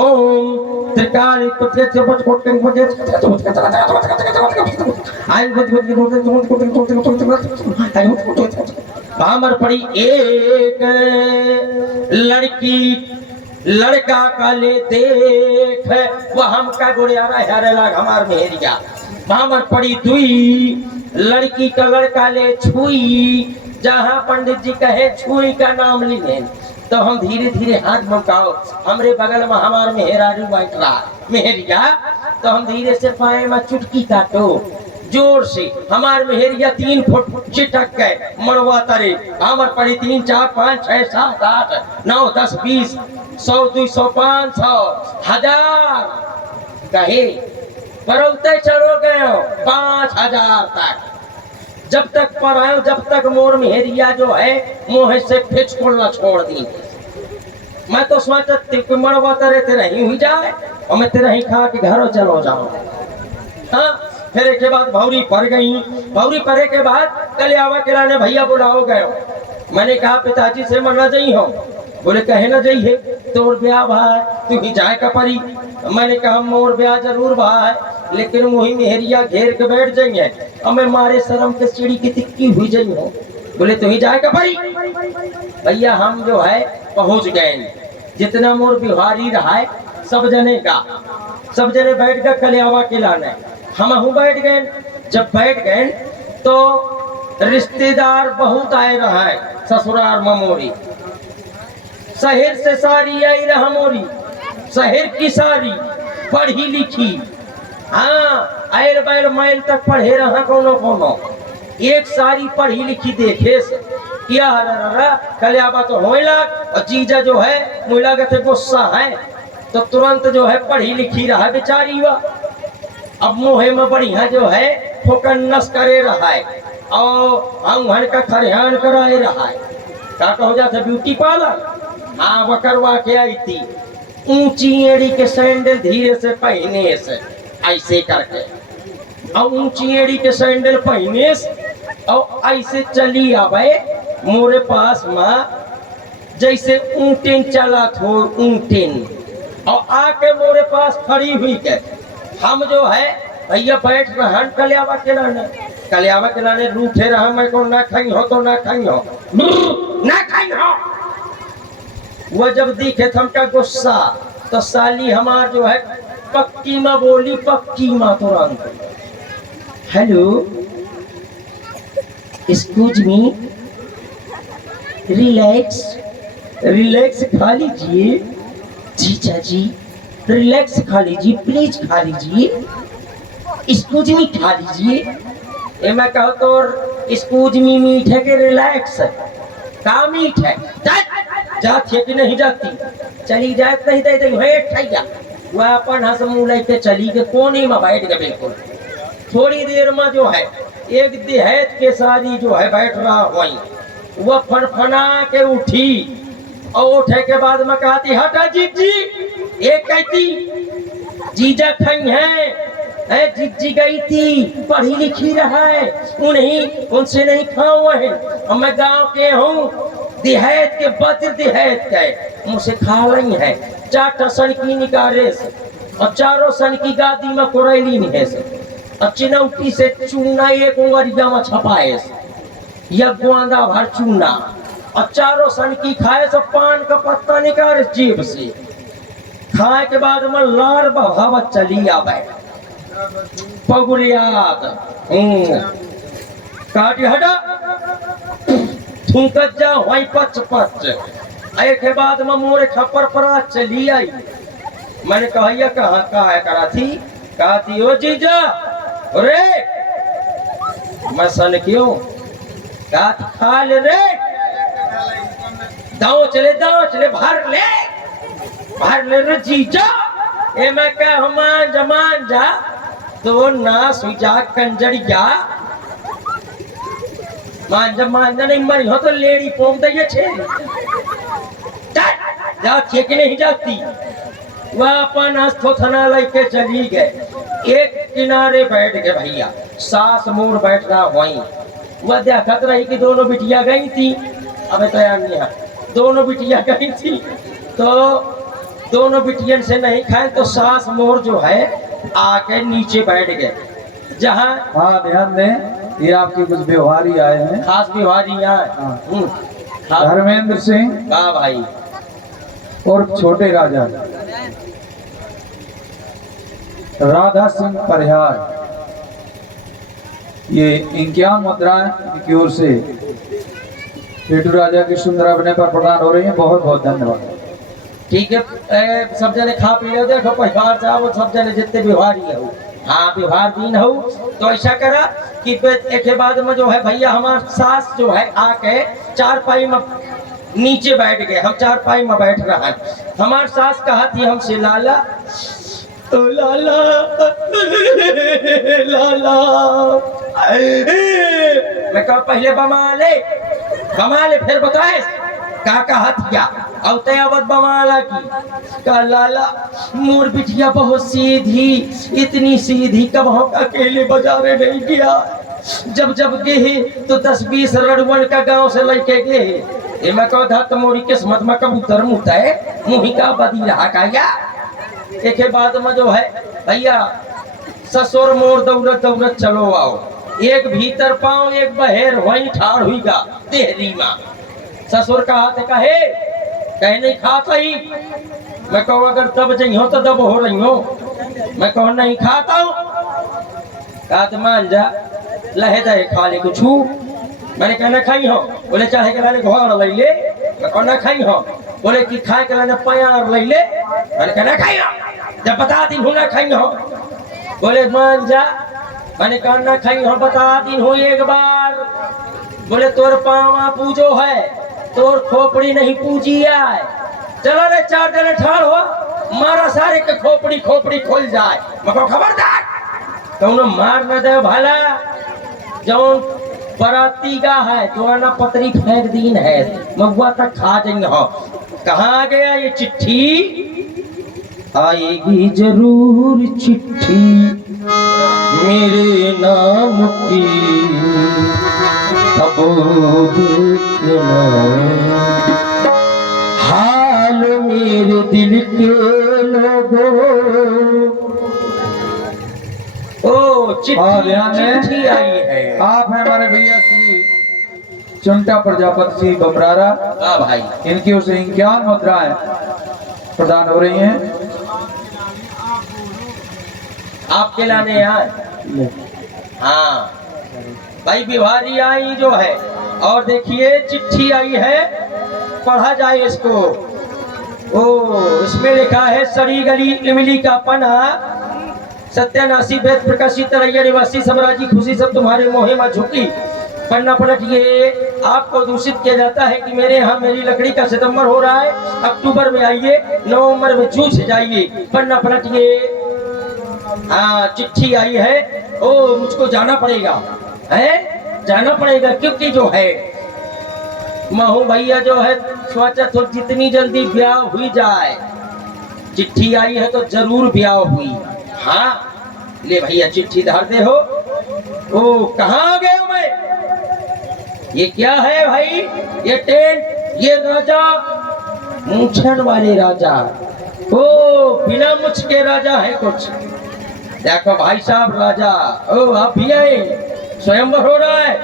ओम त्रिकाल भामर पड़ी एक लड़की लड़का का ले देख वह हमका गोड़िया हरे लाग हमार मेहरिया भामर पड़ी दुई लड़की का लड़का ले छुई जहाँ पंडित जी कहे छुई का नाम लिए तो हम धीरे धीरे हाथ मकाओ हमरे बगल में हमार मेहरारू बैठ रहा मेहरिया तो हम धीरे से पाए में चुटकी काटो जोर से हमार मेहरिया 3 फुट चिटक गए मरवा तरे हमार पड़ी 3 4 5 6 7 8 9 10 20 100 200 500 1000 कहे परौते चलो गए 5000 तक जब तक पढ़ाए जब तक मोर मेहरिया जो है मुँह से फिचकोलना छोड़ दी। मैं तो सोचता मरवा तेरे तेरे ही हुई जाए और मैं तेरा ही खा के घरों चलो जाओ। हाँ फिर एक के बाद भौरी पड़ गई। भौरी पड़े के बाद कलियावा किराने भैया बुलाओ गए। मैंने कहा पिताजी से मरना जाई हो। बोले कहे ना जाइए तोर ब्याह भाई तू ही जाए का परी। मैंने कहा मोर ब्याह जरूर भाई लेकिन वही मेहरिया घेर के बैठ जाइए और मैं मारे शर्म के सीढ़ी की तिक्की हुई जाई हो। बोले तू ही जाए का परी। भैया हम जो है पहुंच गए। जितना मोर बिहारी रहा है सब जने का सब जने बैठ गए कलियावा खिलाने। हम बैठ गए। जब बैठ गए तो रिश्तेदार बहुत आए रहा है ससुराल ममोरी। शहर से सारी आई रहा मोरी शहर की सारी पढ़ी लिखी। हाँ आयल बैल मैल तक पढ़े रहा कोनो कोनो एक सारी पढ़ी लिखी देखे से किया कलियाबा तो होए लग और जीजा जो है मुला गए गुस्सा है तो तुरंत जो है पढ़ी लिखी रहा बेचारी वा। अब मुहे में बढ़िया जो है फोकन्नस करे रहा है और अंगन का खरिहान कराए रहा है। क्या कहो जाता ब्यूटी पार्लर। हाँ वो करवा के आई थी ऊंची एड़ी के सैंडल धीरे से पहने से ऐसे करके और ऊंची एड़ी के सैंडल पहने से और ऐसे चली आवे मोरे पास माँ जैसे ऊंटेन चला थो ऊंटेन और आके मोरे पास खड़ी हुई के हम जो है भैया बैठ रहा कलियावा के लाने रूठे रहा। मैं को ना खाई हो तो ना खाई हो ना खाई हो। वो जब दिखे थमका गुस्सा तो साली हमार जो है पक्की माँ बोली पक्की माँ तुरंत hello excuse me relax relax खा लीजिए जीजा जी रिलैक्स खा लीजिए प्लीज खा लीजिए एक्सक्यूज मी खा लीजिए। ये मैं कहूँ तो एक्सक्यूज मी मीठ है कि रिलैक्स का मीठ है जाती है कि नहीं जाती चली जाए नहीं दे ठैया वह अपन हंस मुँह लेके चली के कोने में बैठ गए। बिल्कुल थोड़ी देर में जो है एक देहात के सारी जो है बैठ रहा वही वह फनफना के उठी और उठे के बाद में कहती हटा जीजी एक कहती जीजा खई है जीजी गई थी पढ़ी लिखी रहा है उन्हीं उनसे नहीं खाऊं है और मैं गांव के हूँ देहात के बद्र देहात के मुझसे खा रही है 4 सन की निकाले से और 4 सन की गादी में कोरैली नहीं से और चिनौटी से चूना एक उंगरिया में छपाए से या गोंदा भर चूना और 4 सन की खाए से पान का पत्ता निकाले जेब से खाए के बाद में लार बहावत चली आवे पगुलियात काटी हटा थूकत जा वही पच पच आए के बाद में मोरे खपर पर चली आई। मैंने कहा कहाँ है करा थी कहा थी ओ जीजा रे मैं सन क्यों कहा खा ले रे दाव चले भर ले रे जीजा। ए मैं कह मान जा तो ना सुजा कंजरिया मान जा नहीं मरी हो तो लेडी पोंक दे छे जा थे कि नहीं जाती। वह अपन अस्थो थना लेके चली गए। एक किनारे बैठ गए भैया सास मोर बैठ रहा वहीं वह देखत रही कि दोनों बिटिया गई थी। अब तैयार नहीं है दोनों बिटिया गई थी तो दोनों बिटियन से नहीं खाए तो सास मोर जो है आके नीचे बैठ गए जहाँ। हाँ ध्यान दें ये आपके कुछ व्यवहारी आए हैं खास व्यवहारी यहाँ धर्मेंद्र सिंह वाह भाई और छोटे राजा राधा सिंह परिहार ये 51 मुद्राएं की ओर से पेटू राजा की सुंदर अभिनय पर प्रदान हो रही है। बहुत बहुत धन्यवाद। ठीक है सब जने खा पी लो देखो परिवार चाहो सब जने जितने व्यवहारी हो हाँ व्यवहार दिन हो तो ऐसा करा कि एक के बाद में जो है भैया हमार सास जो है आके 4 पाई में नीचे बैठ गए। हम 4 पाई में बैठ रहा है। हमार सास कहा थी हमसे लाला ओ लाला लाला मैं कहा पहले बमा ले फिर बताए का कहा थिया और तयावत बमाला की का लाला मोर बिटिया बहुत सीधी, इतनी सीधी कब हम अकेले बाजारे नहीं गया, जब जब गए तो 10-20 रड़वन का गांव से लेके गए। ये मैं कहा था तुम्हारी किस्मत में कबूतर मुता है मुही का बदी रहा का या एक बाद में जो है भैया ससुर मोर दौड़त दौड़त चलो आओ, एक भीतर पाँव एक बहेर वहीं ठाड़ हुई गा देहरी में। ससुर का हाथ कहे कहे नहीं खाता ही, मैं कहूँ अगर दब जई हो तो दब हो रही हो, मैं कहूँ नहीं खाता हूँ, कहा मान जा लहे दे खा ले कुछ, मैंने कहना खाई हो, बोले चाहे के लाने घर ले ले, मैं कहना खाई हो, बोले कि खाए के लाने प्यार ले ले, मैंने कहना खाई हो, जब बता दिन हूँ ना खाई हो, बोले मान जा, मैंने कहना खाई हो बता दिन हूँ एक बार, बोले तोर पावा पूजो है तोर खोपड़ी नहीं पूजी आए, चलो रे 4 जने ठाड़ हो मारा सारे के खोपड़ी खोल जाए, मको खबरदार तो उन्हें मार न दे भाला, जौन बराती का है जो आना पतरी फेंक दीन है मगुआ तक खा जाएंगे हो। कहाँ गया ये चिट्ठी, आएगी जरूर चिट्ठी मेरे नाम की, अब देखना हाल मेरे दिल के लोगों। ओ चिट्ठी आई है। आप हैं हमारे भैया श्री चुंटा प्रजापति जी बमरारा, हाँ भाई इनकी ओर से 51 मुद्राएं प्रदान हो रही हैं। आपके लाने यार हाँ भाई बिहारी आई जो है, और देखिए चिट्ठी आई है, पढ़ा जाए इसको। ओ इसमें लिखा है सड़ी गली इमली का पना, सत्यानाशी वेद प्रकाशित रैया निवासी सम्राजी खुशी सब तुम्हारे मोहे में झुकी, पन्ना पलटिए। आपको दूषित किया जाता है कि मेरे यहाँ मेरी लकड़ी का सितंबर हो रहा है, अक्टूबर में आइए, नवंबर में जूझ जाइए, पन्ना पलटिए। हाँ चिट्ठी आई है, ओ मुझको जाना पड़ेगा, है जाना पड़ेगा, क्योंकि जो है महू भैया जो है सोचा तो जितनी जल्दी ब्याह हुई जाए, चिट्ठी आई है तो जरूर ब्याह हुई। हाँ ले भैया चिट्ठी धार दे हो। ओ कहाँ गया मैं, ये क्या है भाई, ये टेंट, ये राजा मूंछन वाले राजा, ओ बिना मुझ के राजा है कुछ। देखो भाई साहब राजा, ओ आप भी आए, स्वयंवर हो रहा है,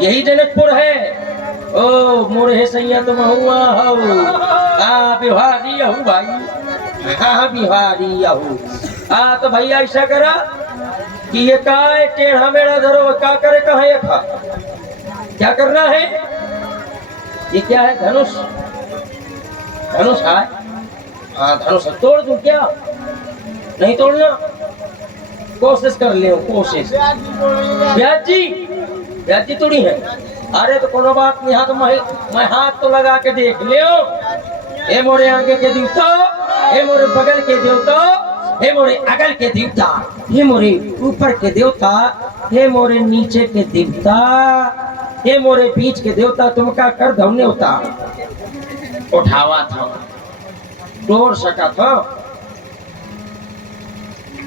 यही जनकपुर है। ओ मोरे सैया तुम हुआ हो, बिहारी हूँ भाई, हाँ बिहारी हूँ। तो भैया ऐसा करा कि ये का है टेढ़ा मेढ़ा धरो, क्या करे कहा ये खा, क्या करना है, ये क्या है धनुष, धनुष है, हाँ धनुष तोड़ दूं क्या, नहीं तोड़ना, कोशिश कर ले कोशिश। ब्याज जी तोड़ी है, अरे तो कोनो बात नहीं, हाथ मैं हाथ तो लगा के देख लियो। हे मोरे आगे के देवता, हे मोरे बगल के देवता, हे मोरे अगल के देवता, हे मोरे ऊपर के देवता, हे मोरे नीचे के देवता, हे मोरे बीच के देवता, तुमका कर धौने होता उठावा था, तोड़ सका था,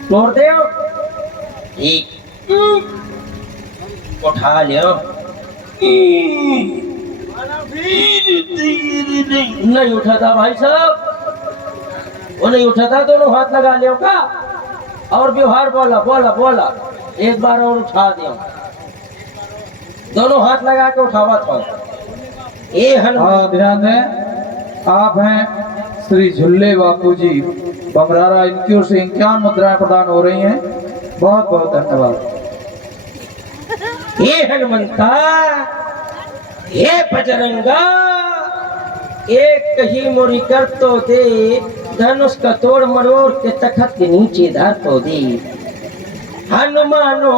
तोड़ दे ठीक, उठा लियो, नहीं उठा था भाई साहब, वो नहीं उठा था, दोनों हाथ लगा लियो का, और व्यवहार बोला बोला बोला, एक बार और उठा दियो, दोनों हाथ लगा के उठावा था। ये ध्यान दें, आप हैं श्री झुल्ले बापू जी बमरारा, इनकी ओर से 51 मुद्राएं प्रदान हो रही हैं, बहुत बहुत धन्यवाद। हे हनुमंता, हे बजरंगा, एक कही मोरी कर तो दे, धनुष का तोड़ मरोड़ के तखत के नीचे धर तो दे। हनुमानो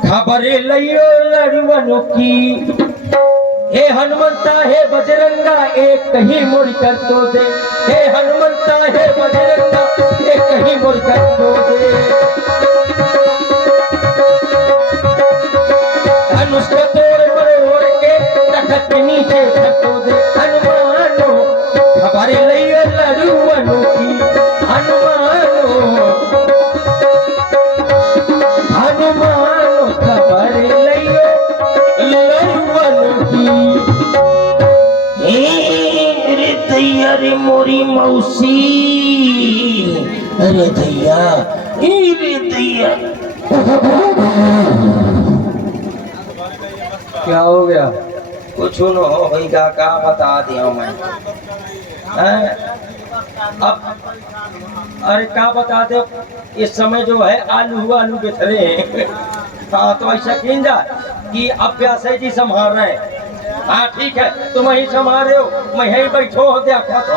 खबरे लियो लड़वनों की, हे हनुमंता हे बजरंगा, एक कही मोरी कर तो दे, हे हनुमंता हे बजरंगा, एक कही मोरी कर तो दे। धनुष का तोड़ मौसी अरे दैया अरे दैया क्या हो गया? कुछ न हो भाई का बता दिया मैं हैं? अब अरे क्या बता दे इस समय जो है आलू बेच रहे हैं हाँ तो ऐसा क्यों जा कि अब प्यासे जी संभाल रहे हैं हाँ ठीक है तुम यही संभाल रहे हो मैं यही बैठो हो देखा तो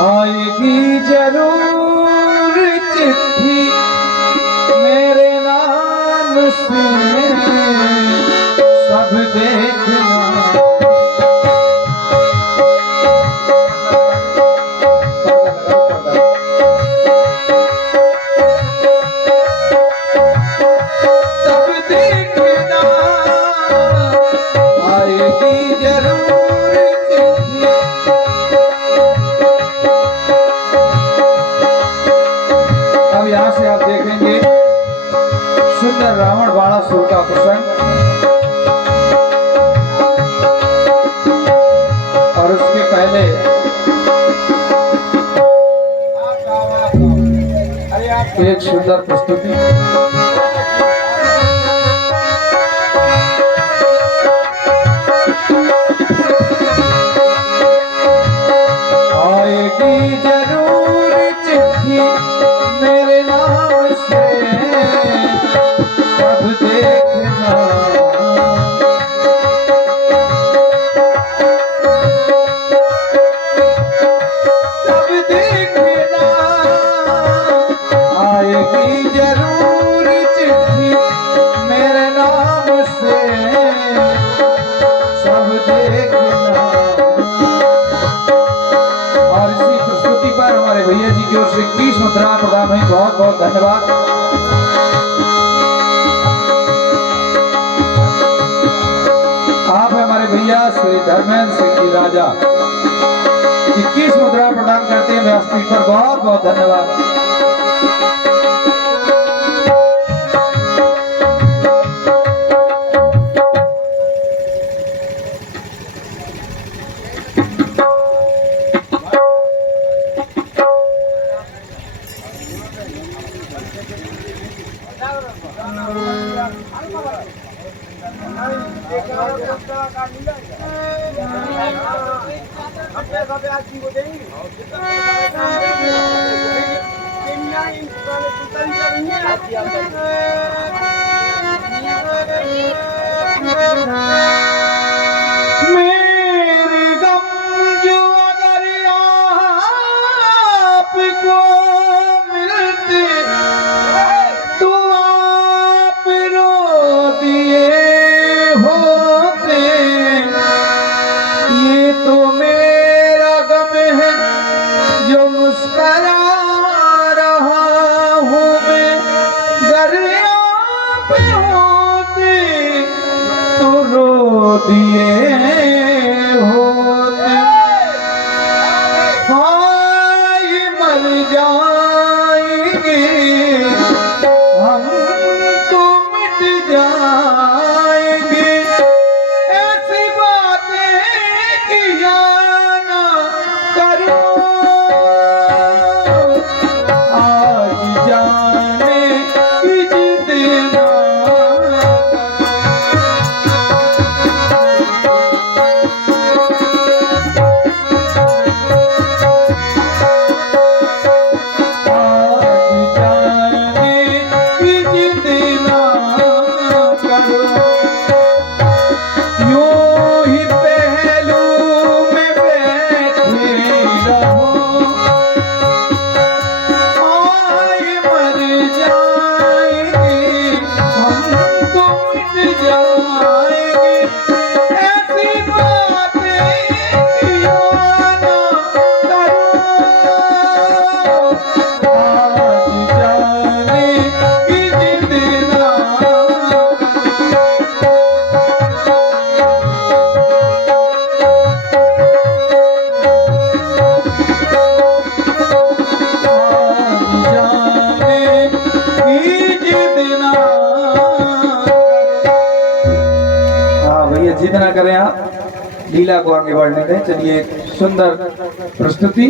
आएगी जरूर चिट्ठी मेरे नाम से सब देखना। सब देखना आएगी जरूर चिट्ठी। अब यहाँ से आप देखेंगे सुंदर रावण बाणासुर का प्रसंग और उसके पहले एक सुंदर प्रस्तुति। आएगी जरूर चिट्ठी मेरे नाम से सब देखना। सब देखना आएगी जरूर चिट्ठी मेरे नाम से सब देखना। और इसी प्रस्तुति पर हमारे भैया जी की ओर से 20 मुद्रा प्रदान हुई। बहुत बहुत धन्यवाद। आप हमारे भैया श्री धर्मेंद्र सिंह जी राजा 21 मुद्रा प्रदान करते हैं व्यासपीठ पर। बहुत बहुत धन्यवाद। मेरे गम जो अगर आपको मिलते तो आप रो दिए होते। ये तो मेरा गम है जो मुस्कुरा रहा हूँ मैं। घर आप होते तो रो दिए होते। हाँ ये मर जाएंगे हम तो मिट जाएंगे। ऐसी बातें किया ना करो आज जाने की जिद ना करें आप लीला को आगे बढ़ने दें। चलिए एक सुंदर प्रस्तुति।